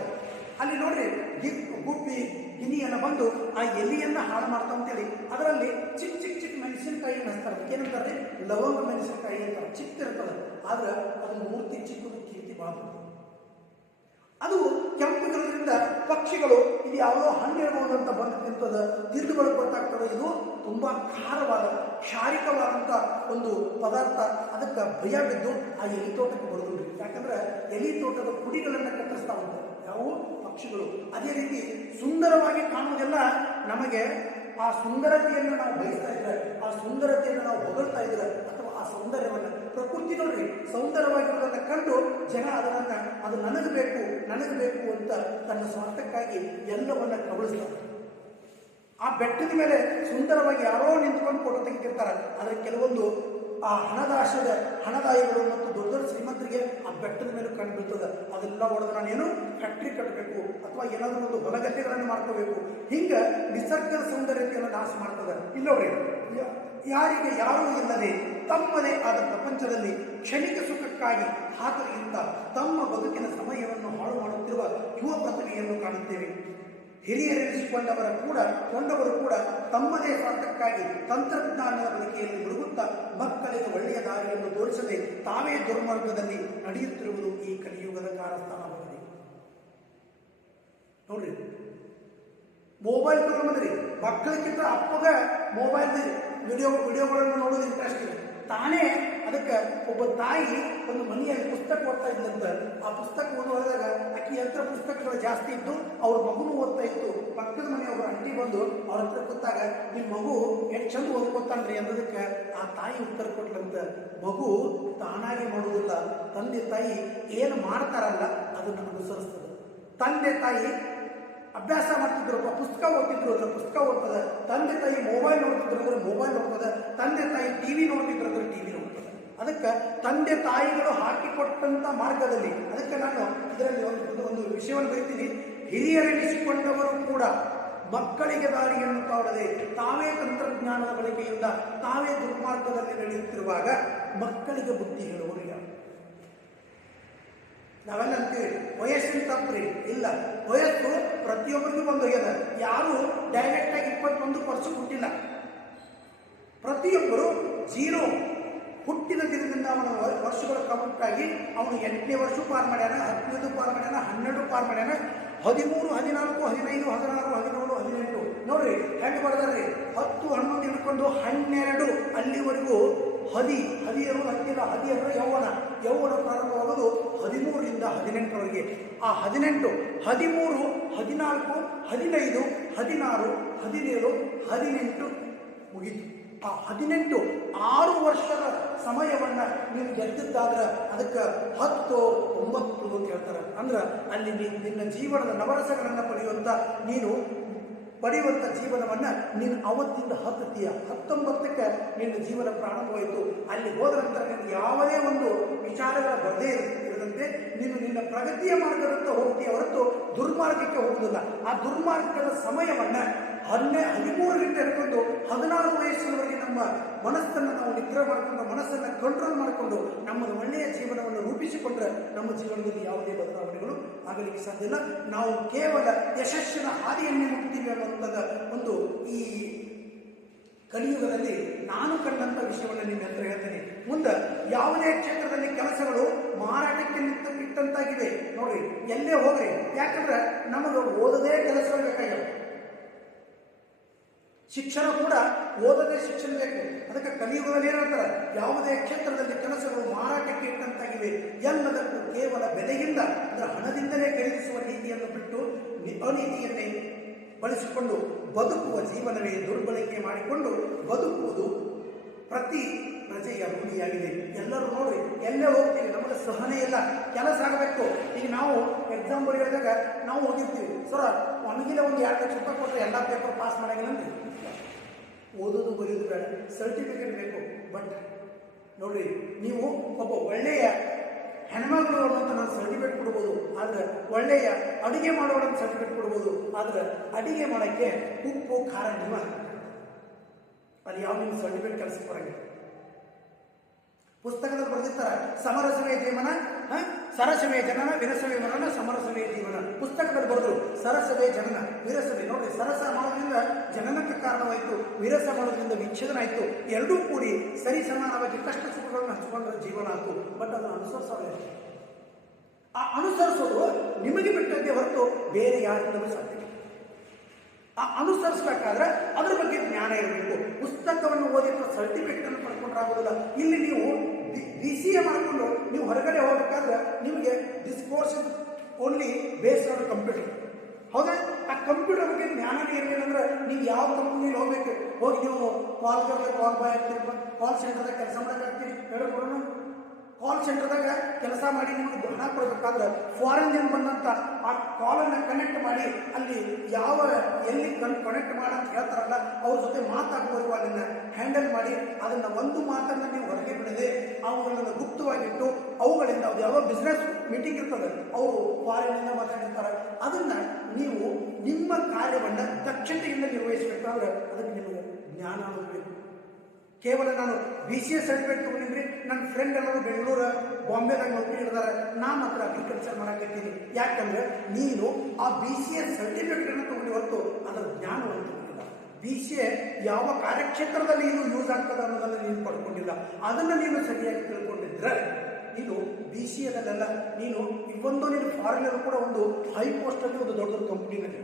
ಅಲ್ಲಿ ನೋಡ್ರಿ, ಗುಬ್ಬಿ ಗಿನಿಯನ್ನು ಬಂದು ಆ ಎಲಿಯನ್ನು ಹಾಳು ಮಾಡ್ತಾ ಅಂತೇಳಿ ಅದರಲ್ಲಿ ಚಿಕ್ಕ ಚಿಕ್ಕ ಚಿಕ್ಕ ಮೆಣಸಿನಕಾಯಿಯನ್ನು ಹಚ್ತಾರೆ. ಏನಂತಾರೆ? ಲವಂಗ ಮೆಣಸಿನಕಾಯಿ ಅಂತ ಚಿಕ್ಕ ಇರ್ತದೆ. ಆದ್ರೆ ಅದು ಮೂರ್ತಿ ಚಿಕ್ಕದು, ಕೀರ್ತಿ ಬಾಳು. ಅದು ಕೆಂಪಗಿರೋದ್ರಿಂದ ಪಕ್ಷಿಗಳು ಇದು ಯಾವುದೋ ಹಣ್ಣಿರಬಹುದು ಅಂತ ಬಂದು ತಿಂತದ, ತಿಂದುಗಳು ಗೊತ್ತಾಗ್ತದೆ ಇದು ತುಂಬ ಖಾರವಾದ ಕ್ಷಾರಿಕವಾದಂಥ ಒಂದು ಪದಾರ್ಥ. ಅದಕ್ಕೆ ಭಯ ಬಿದ್ದು ಆ ಎಲಿ ತೋಟಕ್ಕೆ ಬರೋದಿಲ್ಲ. ಯಾಕಂದ್ರೆ ಎಲಿ ತೋಟದ ಕುಡಿಗಳನ್ನು ಕತ್ತರಿಸ್ತಾ ಹೋಗ್ತವೆ ಯಾವ ಪಕ್ಷಿಗಳು. ಅದೇ ರೀತಿ ಸುಂದರವಾಗಿ ಕಾಣುವುದೆಲ್ಲ ನಮಗೆ ಆ ಸುಂದರತೆಯನ್ನು ನಾವು ಬಯಸ್ತಾ ಇದ್ರೆ, ಆ ಸುಂದರತೆಯನ್ನು ನಾವು ಹೊಗಳ್ತಾ ಇದ್ರೆ, ಅಥವಾ ಆ ಸೌಂದರ್ಯವನ್ನು ಪ್ರಕೃತಿ ನೋಡ್ರಿ ಸೌಂದರ್ಯವಾಗಿರೋದನ್ನು ಕಂಡು ಜನ ಅದು ನನಗೆ ಬೇಕು ಅಂತ ತನ್ನ ಸ್ವಾರ್ಥಕ್ಕಾಗಿ ಎಲ್ಲವನ್ನ ಕಬಳಿಸ್ತಾರೆ. ಆ ಬೆಟ್ಟದ ಮೇಲೆ ಸುಂದರವಾಗಿ ಯಾರೋ ನಿಂತ್ಕೊಂಡು ಫೋಟೋ ತೆಗಿತಿರ್ತಾರೆ. ಆದರೆ ಕೆಲವೊಂದು ಆ ಹಣದಾಯಿಗಳು ಮತ್ತು ದೊಡ್ಡ ದೊಡ್ಡ ಶ್ರೀಮಂತರಿಗೆ ಆ ಬೆಟ್ಟದ ಮೇಲೆ ಕಂಡು ಬೀಳ್ತದೆ. ಅದೆಲ್ಲ ಹೊಡೆದು ನಾನೇನು ಫ್ಯಾಕ್ಟ್ರಿ ಕಟ್ಟಬೇಕು ಅಥವಾ ಏನಾದರೂ ಒಂದು ಹೊಲಗದ್ದೆಗಳನ್ನು ಮಾಡ್ಕೋಬೇಕು, ಹಿಂಗೆ ನಿಸರ್ಗದ ಸೌಂದರ್ಯತೆಯನ್ನು ನಾಶ ಮಾಡ್ತದೆ. ಇಲ್ಲವ್ರಿ, ಯಾರಿಗೆ ಯಾರೂ ಇಲ್ಲದೆ ತಮ್ಮದೇ ಆದ ಪ್ರಪಂಚದಲ್ಲಿ ಕ್ಷಣಿಕ ಸುಖಕ್ಕಾಗಿ ಹಾತರಿಯಿಂದ ತಮ್ಮ ಬದುಕಿನ ಸಮಯವನ್ನು ಹಾಳು ಮಾಡುತ್ತಿರುವ ಯುವ ಪ್ರತಿಭೆಯನ್ನು ಕಾಣುತ್ತೇವೆ. ಹಿರಿಯರೆನಿಸಿಕೊಂಡವರು ಕೂಡ ತಮ್ಮದೇ ಸ್ವಾರ್ಥಕ್ಕಾಗಿ ತಂತ್ರಜ್ಞಾನದ ಬಳಕೆಯಲ್ಲಿ ಮುಳುಗುತ್ತಾ ಮಕ್ಕಳಿಗೆ ಒಳ್ಳೆಯ ದಾರಿಯನ್ನು ತೋರಿಸದೆ ತಾವೇ ದುರ್ಮಾರ್ಗದಲ್ಲಿ ನಡೆಯುತ್ತಿರುವುದು ಈ ಕಲಿಯುಗದ ಕಾರಸ್ಥಾನವಾಗಿದೆ. ನೋಡ್ರಿ, ಮೊಬೈಲ್ ತಗೊಂಡ್ರಿ ಮಕ್ಕಳಿಗಿಂತ ಅಪ್ಪಗ ಮೊಬೈಲ್ ವಿಡಿಯೋಗಳನ್ನು ನೋಡೋದು ಇಂಟ್ರೆಸ್ಟ್ ಇದೆ. ತಾನೇ ಅದಕ್ಕೆ ಒಬ್ಬ ತಾಯಿ ಒಂದು ಮನೆಯಲ್ಲಿ ಪುಸ್ತಕ ಓದ್ತಾ ಇದ್ದಂತ, ಆ ಪುಸ್ತಕ ಓದುವಾಗ ಆಕೆ ಹತ್ರ ಪುಸ್ತಕಗಳು ಜಾಸ್ತಿ ಇದ್ದು ಅವ್ರ ಮಗುನು ಓದ್ತಾ ಇತ್ತು. ಪಕ್ಕದ ಮನೆಯೊಬ್ಬರು ಅಂಟಿ ಬಂದು ಅವ್ರ ಹತ್ರ ಕೂತಾಗ ನಿಮ್ಮ ಮಗು ಎಷ್ಟು ಚಂದ ಓದ್ಕೊತಾನ್ರಿ ಅನ್ನೋದಕ್ಕೆ ಆ ತಾಯಿ ಉತ್ತರ ಕೊಟ್ಲಂತ. ಮಗು ತಾನಾಗಿ ಮಾಡೋದಿಲ್ಲ, ತಂದೆ ತಾಯಿ ಏನು ಮಾಡ್ತಾರಲ್ಲ ಅದನ್ನು ಅನುಸರಿಸ್ತದೆ. ತಂದೆ ತಾಯಿ ಅಭ್ಯಾಸ ಮಾಡ್ತಿದ್ರು, ಪುಸ್ತಕ ಓದ್ತಿದ್ರು ಅಂದ್ರೆ ಪುಸ್ತಕ ಓದ್ತದೆ. ತಂದೆ ತಾಯಿ ಮೊಬೈಲ್ ನೋಡ್ತಿದ್ರು ಅಂದ್ರೆ ಮೊಬೈಲ್ ನೋಡ್ತದೆ. ತಂದೆ ತಾಯಿ ಟಿವಿ ನೋಡ್ತಿದ್ರು ಅಂದ್ರೆ ಟಿವಿ ನೋಡ್ತದೆ. ಅದಕ್ಕೆ ತಂದೆ ತಾಯಿಗಳು ಹಾಕಿಕೊಟ್ಟಂತ ಮಾರ್ಗದಲ್ಲಿ, ಅದಕ್ಕೆ ನಾನು ಇದರಲ್ಲಿ ಒಂದು ವಿಷಯವನ್ನು ಬರೀತೀನಿ. ಹಿರಿಯರೆನಿಸಿಕೊಂಡವರು ಕೂಡ ಮಕ್ಕಳಿಗೆ ದಾರಿಯನ್ನು ತಾಡದೆ ತಾವೇ ತಂತ್ರಜ್ಞಾನದ ಬಳಕೆಯಿಂದ ತಾವೇ ದುರ್ಮಾರ್ಗದಲ್ಲಿ ನಡೆಯುತ್ತಿರುವಾಗ ಮಕ್ಕಳಿಗೆ ಬುದ್ಧಿ ಹೇಳುವರು ಯಾರು? ನಾವೆಲ್ಲ ಅಂತೀವಿ ವಯಸ್ಸಿನ ತಪ್ಪ್ರಿ. ಇಲ್ಲ, ವಯಸ್ಸು ಪ್ರತಿಯೊಬ್ಬರಿಗೂ ಬಂದು ಹೋಗ್ಯದ. ಯಾರು ಡೈರೆಕ್ಟ್ ಆಗಿ 21 ವರ್ಷ ಹುಟ್ಟಿಲ್ಲ. ಪ್ರತಿಯೊಬ್ಬರು 0 ಹುಟ್ಟಿದ ದಿನದಿಂದ ಅವನ ವರ್ಷಗಳ ಕೌಂಟ್ ಆಗಿ ಅವನು 8ನೇ ವರ್ಷ ಪಾರ್ ಮಾಡ್ಯಾನ, 15 ಪಾರ್ ಮಾಡ್ಯಾನ, 12 ಪಾರ್ ಮಾಡ್ಯಾನ, 13, 14, 15, 16, 17, 18. ನೋಡ್ರಿ ಹೆಂಗೆ ಬರ್ದಾರ್ರಿ, 10, 11 ಹಿಡ್ಕೊಂಡು 12 ಅಲ್ಲಿವರೆಗೂ ಹದಿಯರು ಹತ್ತಿರ ಹದಿಯರು ಯೌವನ ಪ್ರಾರಂಭವಾಗೋದು 13ರಿಂದ 18ರವರೆಗೆ. ಆ 18, 13, 14, 15, 16, 17, 18 ಮುಗಿತು. ಆ 18 6 ವರ್ಷದ ಸಮಯವನ್ನ ನೀವು ಗೆದ್ದಿದ್ದಾದ್ರೆ ಅದಕ್ಕೆ 10, 9 ಅಂತ ಹೇಳ್ತಾರೆ. ಅಂದ್ರೆ ಅಲ್ಲಿ ನಿನ್ನ ಜೀವನದ ನವರಸಗಳನ್ನು ಪಡೆಯುವಂಥ ಜೀವನವನ್ನ ನೀನು ಅವತ್ತಿಂದ ಹತ್ತುತ್ತೀಯ. 19ಕ್ಕೆ ನಿನ್ನ ಜೀವನ ಪ್ರಾರಂಭವಾಯಿತು. ಅಲ್ಲಿ ಹೋದ ನಂತರ ನಿನಗೆ ಯಾವುದೇ ಒಂದು ವಿಚಾರಗಳ ಬರದೇ ಇರದಂತೆ ನೀನು ನಿನ್ನ ಪ್ರಗತಿಯ ಮಾರ್ಗದತ್ತ ಹೋಗ್ತೀಯ ಹೊರತು ದುರ್ಮಾರ್ಗಕ್ಕೆ ಹೋಗುವುದಿಲ್ಲ. ಆ ದುರ್ಮಾರ್ಗದ ಸಮಯವನ್ನ 13ರಿಂದ ಹಿಡ್ಕೊಂಡು 16 ವಯಸ್ಸಿನವರೆಗೆ ನಮ್ಮ ಮನಸ್ಸನ್ನು ನಾವು ನಿಗ್ರಹ ಮಾಡಿಕೊಂಡು, ಮನಸ್ಸನ್ನು ಕಂಟ್ರೋಲ್ ಮಾಡಿಕೊಂಡು ನಮ್ಮ ಒಳ್ಳೆಯ ಜೀವನವನ್ನು ರೂಪಿಸಿಕೊಂಡ್ರೆ ನಮ್ಮ ಜೀವನದಲ್ಲಿ ಯಾವುದೇ ಬದಲಾವಣೆಗಳು ಆಗಲಿಕ್ಕೆ ಸಾಧ್ಯ ಇಲ್ಲ. ನಾವು ಕೇವಲ ಯಶಸ್ಸಿನ ಹಾದಿಯನ್ನೇ ಮುಟ್ತೀವಿ ಅನ್ನುವಂಥದ್ದು ಒಂದು ಈ ಕಲಿಯುಗದಲ್ಲಿ ನಾನು ಕಂಡಂಥ ವಿಷಯವನ್ನು ನಿಮ್ಮ ಹತ್ರ ಹೇಳ್ತೇನೆ. ಮುಂದೆ ಯಾವುದೇ ಕ್ಷೇತ್ರದಲ್ಲಿ ಕೆಲಸಗಳು ಮಾರಾಟಕ್ಕೆ ಇಟ್ಟಂತಾಗಿದೆ. ನೋಡ್ರಿ, ಎಲ್ಲೇ ಹೋಗ್ರಿ, ಯಾಕಂದ್ರೆ ನಮಗೆ ಓದದೇ ಕೆಲಸ ಬೇಕಾಗಿಲ್ಲ. ಶಿಕ್ಷಣ ಕೂಡ ಓದದೇ ಶಿಕ್ಷಣ ಬೇಕು. ಅದಕ್ಕೆ ಕಲಿಯುಗದಲ್ಲಿ ಏನಂತಾರೆ, ಯಾವುದೇ ಕ್ಷೇತ್ರದಲ್ಲಿ ಕೆಲಸಗಳು ಮಾರಾಟಕ್ಕೆ ಇಟ್ಟಂತಾಗಿವೆ. ಎಲ್ಲದಕ್ಕೂ ಕೇವಲ ಬೆಲೆಯಿಂದ, ಅದರ ಹಣದಿಂದಲೇ ಖರೀದಿಸುವ ನೀತಿಯನ್ನು ಬಿಟ್ಟು ಅನೀತಿಯನ್ನೇ ಬಳಸಿಕೊಂಡು ಬದುಕುವ ಜೀವನವೇ ದುರ್ಬಳಕೆ ಮಾಡಿಕೊಂಡು ಬದುಕುವುದು ಪ್ರತಿ ಪ್ರಜೆಯ ರೂಢಿಯಾಗಿದೆ. ಎಲ್ಲರೂ ನೋಡ್ರಿ, ಎಲ್ಲೇ ಹೋಗ್ತೀವಿ ನಮಗೆ ಸಹನೆ ಇಲ್ಲ, ಕೆಲಸ ಆಗಬೇಕು. ಈಗ ನಾವು ಎಕ್ಸಾಮ್ ಬರೆಯೋದಾಗ ನಾವು ಹೋಗಿರ್ತೀವಿ, ಸರ ನಮಗಿಲ್ಲ ಒಂದು 2 ಲಕ್ಷ ರೂಪಾಯಿ ಕೊಟ್ಟರೆ ಎಲ್ಲ ಪೇಪರ್ ಪಾಸ್ ಮಾಡಂಗಿಲ್ಲಂದ್ರಿ. ಓದೋದು ಬರೆಯೋದು ಬೇಡ, ಸರ್ಟಿಫಿಕೇಟ್ ಬೇಕು. ಬಟ್ ನೋಡ್ರಿ, ನೀವು ಒಬ್ಬ ಒಳ್ಳೆಯ ಹೆಣ್ಮಗಳು ಅನ್ನೋಂಥ ನಾನು ಸರ್ಟಿಫಿಕೇಟ್ ಕೊಡ್ಬೋದು, ಆದರೆ ಒಳ್ಳೆಯ ಅಡುಗೆ ಮಾಡೋಣ ಸರ್ಟಿಫಿಕೇಟ್ ಕೊಡ್ಬೋದು. ಆದರೆ ಅಡುಗೆ ಮಾಡೋಕ್ಕೆ ಉಪ್ಪು ಖಾರ ನಿಮ್ಮ ಅಲ್ಲಿ ಯಾವ ನಿಮ್ಮ ಸರ್ಟಿಫಿಕೇಟ್ ಕೆಲಸ ಬರಂಗಿಲ್ಲ. ಪುಸ್ತಕದಲ್ಲಿ ಬರೆದಿರ್ತಾರೆ, ಸಮರಸವೇ ಜೀವನ, ಸರಸವೇ ಜನನ, ವಿರಸವೇ ಮರಣ, ಸಮರಸವೇ ಜೀವನ. ಪುಸ್ತಕದಲ್ಲಿ ಬರೆದ್ರು ಸರಸವೇ ಜನನ, ವಿರಸವೇ. ನೋಡ್ರಿ, ಸರಸ ಮಾಡೋದ್ರಿಂದ ಜನನಕ್ಕೆ ಕಾರಣವಾಯಿತು, ವಿರಸ ಮಾಡೋದ್ರಿಂದ ವಿಚ್ಛೇದನ ಆಯಿತು. ಎರಡೂ ಕೂಡಿ ಸರಿ ಸಮಾನವಾಗಿ ಕಷ್ಟ ಸುಖಗಳನ್ನು ಹಂಚಿಕೊಂಡ್ರೆ ಜೀವನ ಆಯಿತು. ಬಟ್ ಅದನ್ನು ಅನುಸರಿಸೋದೇ ಆ ಅನುಸರಿಸೋದು ನಿಮಗೆ ಬಿಟ್ಟಂತೆ ಹೊರತು ಬೇರೆ ಯಾರಿಂದಲೂ ಸಾಧ್ಯ. ಆ ಅನುಸರಿಸಬೇಕಾದ್ರೆ ಅದ್ರ ಬಗ್ಗೆ ಜ್ಞಾನ ಇರಬೇಕು. ಪುಸ್ತಕವನ್ನು ಓದಿ ಸರ್ಟಿಫಿಕೇಟ್ ಅನ್ನು ಪಡ್ಕೊಂಡ್ರಾಗೋದಿಲ್ಲ. ಇಲ್ಲಿ ನೀವು BCA ಮಾಡಿಕೊಂಡು ನೀವು ಹೊರಗಡೆ ಹೋಗ್ಬೇಕಾದ್ರೆ ನಿಮಗೆ this course only based on computer. ಹೌದಾ? ಆ ಕಂಪ್ಯೂಟರ್ ಬಗ್ಗೆ ಜ್ಞಾನನೇ ಇರಲಿಲ್ಲ ಅಂದ್ರೆ ನೀವು ಯಾವ ಕಂಪ್ನಿಯಲ್ಲಿ ಹೋಗ್ಬೇಕು, ಹೋಗಿ ನೀವು ಕಾಲ್ ಬಾಯ್ ಆಗ್ತೀರಿ, ಕಾಲ್ ಸೆಂಟರ್ದಾಗ ಕೆಲಸ ಮಾಡೋಕ್ಕಾಗ್ತೀರಿ ಹೇಳ್ಕೊಡೋಣ. ಕಾಲ್ ಸೆಂಟರ್ದಾಗ ಕೆಲಸ ಮಾಡಿ ನಿಮಗೆ ಹಣ ಕೊಡಬೇಕಾದ್ರೆ ಫಾರಿನ್ ಬಂದಂತ ಆ ಕಾಲನ್ನು ಕನೆಕ್ಟ್ ಮಾಡಿ ಅಲ್ಲಿ ಎಲ್ಲಿ ಕನೆಕ್ಟ್ ಮಾಡಂತ ಹೇಳ್ತಾರಲ್ಲ ಅವ್ರ ಜೊತೆ ಮಾತಾಡುವವರೆಗೂ ಅದನ್ನ ಹ್ಯಾಂಡಲ್ ಮಾಡಿ ಅದನ್ನ ಒಂದು ಮಾತನ್ನ ನೀವು ಹೊರಗೆ ಬಿಡದೆ ಅವುಗಳನ್ನು ಗುಪ್ತವಾಗಿಟ್ಟು ಅವುಗಳಿಂದ ಅದು ಯಾವ ಬಿಸ್ನೆಸ್ ಮೀಟಿಂಗ್ ಇರ್ತದೆ ಅವರು ಫಾರಿನಿಂದ ಮಾತಾಡಿರ್ತಾರೆ, ಅದನ್ನ ನೀವು ನಿಮ್ಮ ಕಾರ್ಯವನ್ನು ದಕ್ಷತೆಯಿಂದ ನಿರ್ವಹಿಸಬೇಕಾದ್ರೆ ಅದಕ್ಕೆ ನಿಮಗೆ ಜ್ಞಾನ ಆಗಬೇಕು. ಕೇವಲ ನಾನು BCA ಸರ್ಟಿಫಿಕೇಟ್ ತಗೊಂಡಿದ್ರಿ, ನನ್ನ ಫ್ರೆಂಡ್ ಎಲ್ಲರೂ ಬೆಂಗಳೂರು ಬಾಂಬೆದಾಗ ನೌಕರಿ ಹಿಡಿದಾರೆ, ನಾನು ಮಾತ್ರ ಅಗ್ರಿಕಲ್ಚರ್ ಮಾಡಕತ್ತೀನಿ. ಯಾಕಂದ್ರೆ ನೀನು ಆ BCA ಸರ್ಟಿಫಿಕೇಟ್ ಅನ್ನು ತಗೊಂಡು ಹೊರತು ಅದರ ಜ್ಞಾನವನ್ನು ತಗೊಂಡಿಲ್ಲ. BCA ಯಾವ ಕಾರ್ಯಕ್ಷೇತ್ರದಲ್ಲಿ ಇದು ಯೂಸ್ ಆಗ್ತದೆ ಅನ್ನೋದನ್ನು ನೀನು ಪಡ್ಕೊಂಡಿಲ್ಲ. ಅದನ್ನು ನೀನು ಸರಿಯಾಗಿ ತಿಳ್ಕೊಂಡಿದ್ರೆ ನೀನು BCAದಲ್ಲೆಲ್ಲ ನೀನು ಇವೊಂದು ನೀನು ಫಾರಿನರ್ ಕೂಡ ಒಂದು ಹೈ ಪೋಸ್ಟಲ್ಲಿ ಒಂದು ದೊಡ್ಡ ದೊಡ್ಡ ಕಂಪ್ನಿನಲ್ಲಿ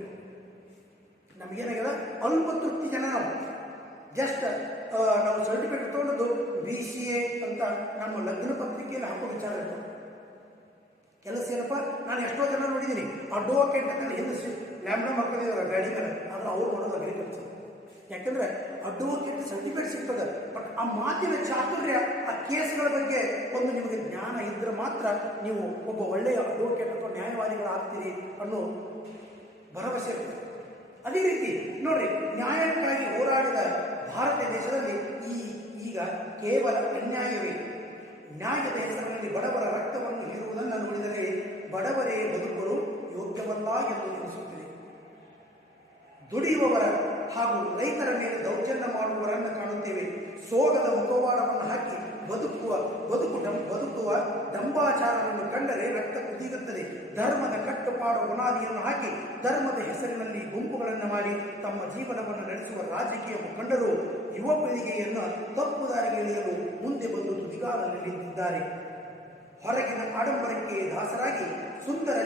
ನಮಗೇನಾಗಿದೆ ಅಲ್ಪ ತೃಪ್ತಿ ಜನ ನಾವು ಜಸ್ಟ್ ನಾವು ಸರ್ಟಿಫಿಕೇಟ್ ತಗೊಂಡು BCA ಅಂತ ನಮ್ಮ ಲಗ್ನ ಪತ್ರಿಕೆಯಲ್ಲಿ ಹಾಕೋ ವಿಚಾರ ಇರ್ತದೆ. ಕೆಲಸ ಏನಪ್ಪ, ನಾನು ಎಷ್ಟೋ ಜನ ನೋಡಿದ್ದೀನಿ ಅಡ್ವೊಕೇಟ್ ಅಂತ ಹೆದರಿಸಿ ಲ್ಯಾಂಬ್ಡ ಮಕ್ಕಳಿದ್ದಾರೆ ಗಾಡಿ ಮೇಲೆ, ಆದ್ರೆ ಅವ್ರು ಮಾಡೋದು ಅಗ್ರಿಕಲ್ಚರ್. ಯಾಕಂದ್ರೆ ಅಡ್ವೊಕೇಟ್ ಸರ್ಟಿಫಿಕೇಟ್ ಸಿಗ್ತದೆ, ಬಟ್ ಆ ಮಾತಿನ ಚಾತುರ್ಯ, ಆ ಕೇಸ್ಗಳ ಬಗ್ಗೆ ಒಂದು ನಿಮಗೆ ಜ್ಞಾನ ಇದ್ರೆ ಮಾತ್ರ ನೀವು ಒಬ್ಬ ಒಳ್ಳೆಯ ಅಡ್ವೊಕೇಟ್ ಅಥವಾ ನ್ಯಾಯವಾದಿಗಳಾಗ್ತೀರಿ ಅನ್ನೋ ಭರವಸೆ ಇರ್ತದೆ. ಅದೇ ರೀತಿ ನೋಡ್ರಿ, ನ್ಯಾಯಕ್ಕಾಗಿ ಹೋರಾಡಿದ ಭಾರತ ದೇಶದಲ್ಲಿ ಈಗ ಕೇವಲ ಅನ್ಯಾಯವೇ. ನ್ಯಾಯದ ಹೆಸರಿನಲ್ಲಿ ಬಡವರ ರಕ್ತವನ್ನು ಹೀರುವುದನ್ನು ನೋಡಿದರೆ ಬಡವರೇ ಬದುಕಲು ಯೋಗ್ಯವಲ್ಲ ಎಂದು ಅನಿಸುತ್ತಿದೆ. ದುಡಿಯುವವರ ಹಾಗೂ ರೈತರ ಮೇಲೆ ದೌರ್ಜನ್ಯ ಮಾಡುವವರನ್ನು ಕಾಣುತ್ತೇವೆ. ಸೋಗದ ಮುಖವಾಡವನ್ನು ಹಾಕಿ ಬದುಕುವ ದಂಬಾಚಾರವನ್ನು ಕಂಡರೆ ರಕ್ತ ಕುದಿಯುತ್ತದೆ. ಧರ್ಮದ ಕಟ್ಟುಪಾಡು ಬುನಾದಿಯನ್ನು ಹಾಕಿ ಧರ್ಮದ ಹೆಸರಿನಲ್ಲಿ ಗುಂಪುಗಳನ್ನು ಮಾಡಿ ತಮ್ಮ ಜೀವನವನ್ನು ನಡೆಸುವ ರಾಜಕೀಯ ಮುಖಂಡರು ಯುವ ಪೀಳಿಗೆಯನ್ನು ತಪ್ಪು ದಾರಿಗೆ ಎಳೆಯಲು ಮುಂದೆ ಬಂದು ತುದಿಗಾಲಲ್ಲಿ ನಿಂತಿದ್ದಾರೆ. ಹೊರಗಿನ ಆಡಂಬರಕ್ಕೆ ದಾಸರಾಗಿ ಸುಂದರ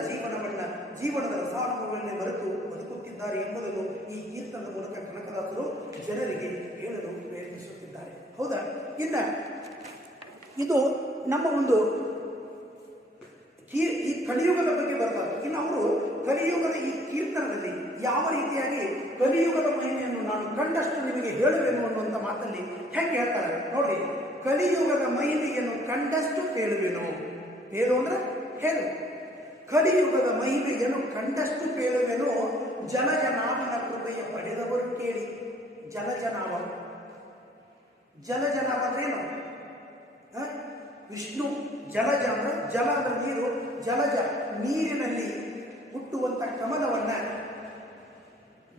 ಜೀವನದ ರಸಾನುಭವವನ್ನೇ ಮರೆತು ಬದುಕುತ್ತಿದ್ದಾರೆ ಎಂಬುದನ್ನು ಈ ಕೀರ್ತನದ ಮೂಲಕ ಕನಕದಾಸರು ಜನರಿಗೆ ಹೇಳಲು ಪ್ರಯತ್ನಿಸುತ್ತಿದ್ದಾರೆ. ಹೌದಾ? ಇನ್ನ ಇದು ನಮ್ಮ ಒಂದು ಈ ಕಲಿಯುಗದ ಬಗ್ಗೆ ಬರ್ತಾರೆ. ಇನ್ನು ಅವರು ಕಲಿಯುಗದ ಈ ಕೀರ್ತನದಲ್ಲಿ ಯಾವ ರೀತಿಯಾಗಿ ಕಲಿಯುಗದ ಮಹಿಮೆಯನ್ನು ನಾನು ಕಂಡಷ್ಟು ನಿಮಗೆ ಹೇಳುವೆನು ಅನ್ನುವಂಥ ಮಾತಲ್ಲಿ ಹೆಂಗೆ ಹೇಳ್ತಾರೆ ನೋಡ್ರಿ. ಕಲಿಯುಗದ ಮಹಿಮೆಯನ್ನು ಕಂಡಷ್ಟು ಹೇಳುವೆನು. ಹೇಳು ಅಂದ್ರೆ ಹೇಳು. ಕಲಿಯುಗದ ಮಹಿಮೆಯನ್ನು ಕಂಡಷ್ಟು ಹೇಳುವೆನು. ಜಲಜನಾಮನ ಕೃಪೆಯ ಪಡೆದವರು ಕೇಳಿ. ಜಲಜನಾಮ ಅಂದ್ರೇನು? ವಿಷ್ಣು. ಜಲಜ ಅಂದ್ರೆ ಜಲ ಅಂದ್ರೆ ನೀರು. ಜಲಜ ನೀರಿನಲ್ಲಿ ಹುಟ್ಟುವಂತ ಕಮಲವನ್ನ,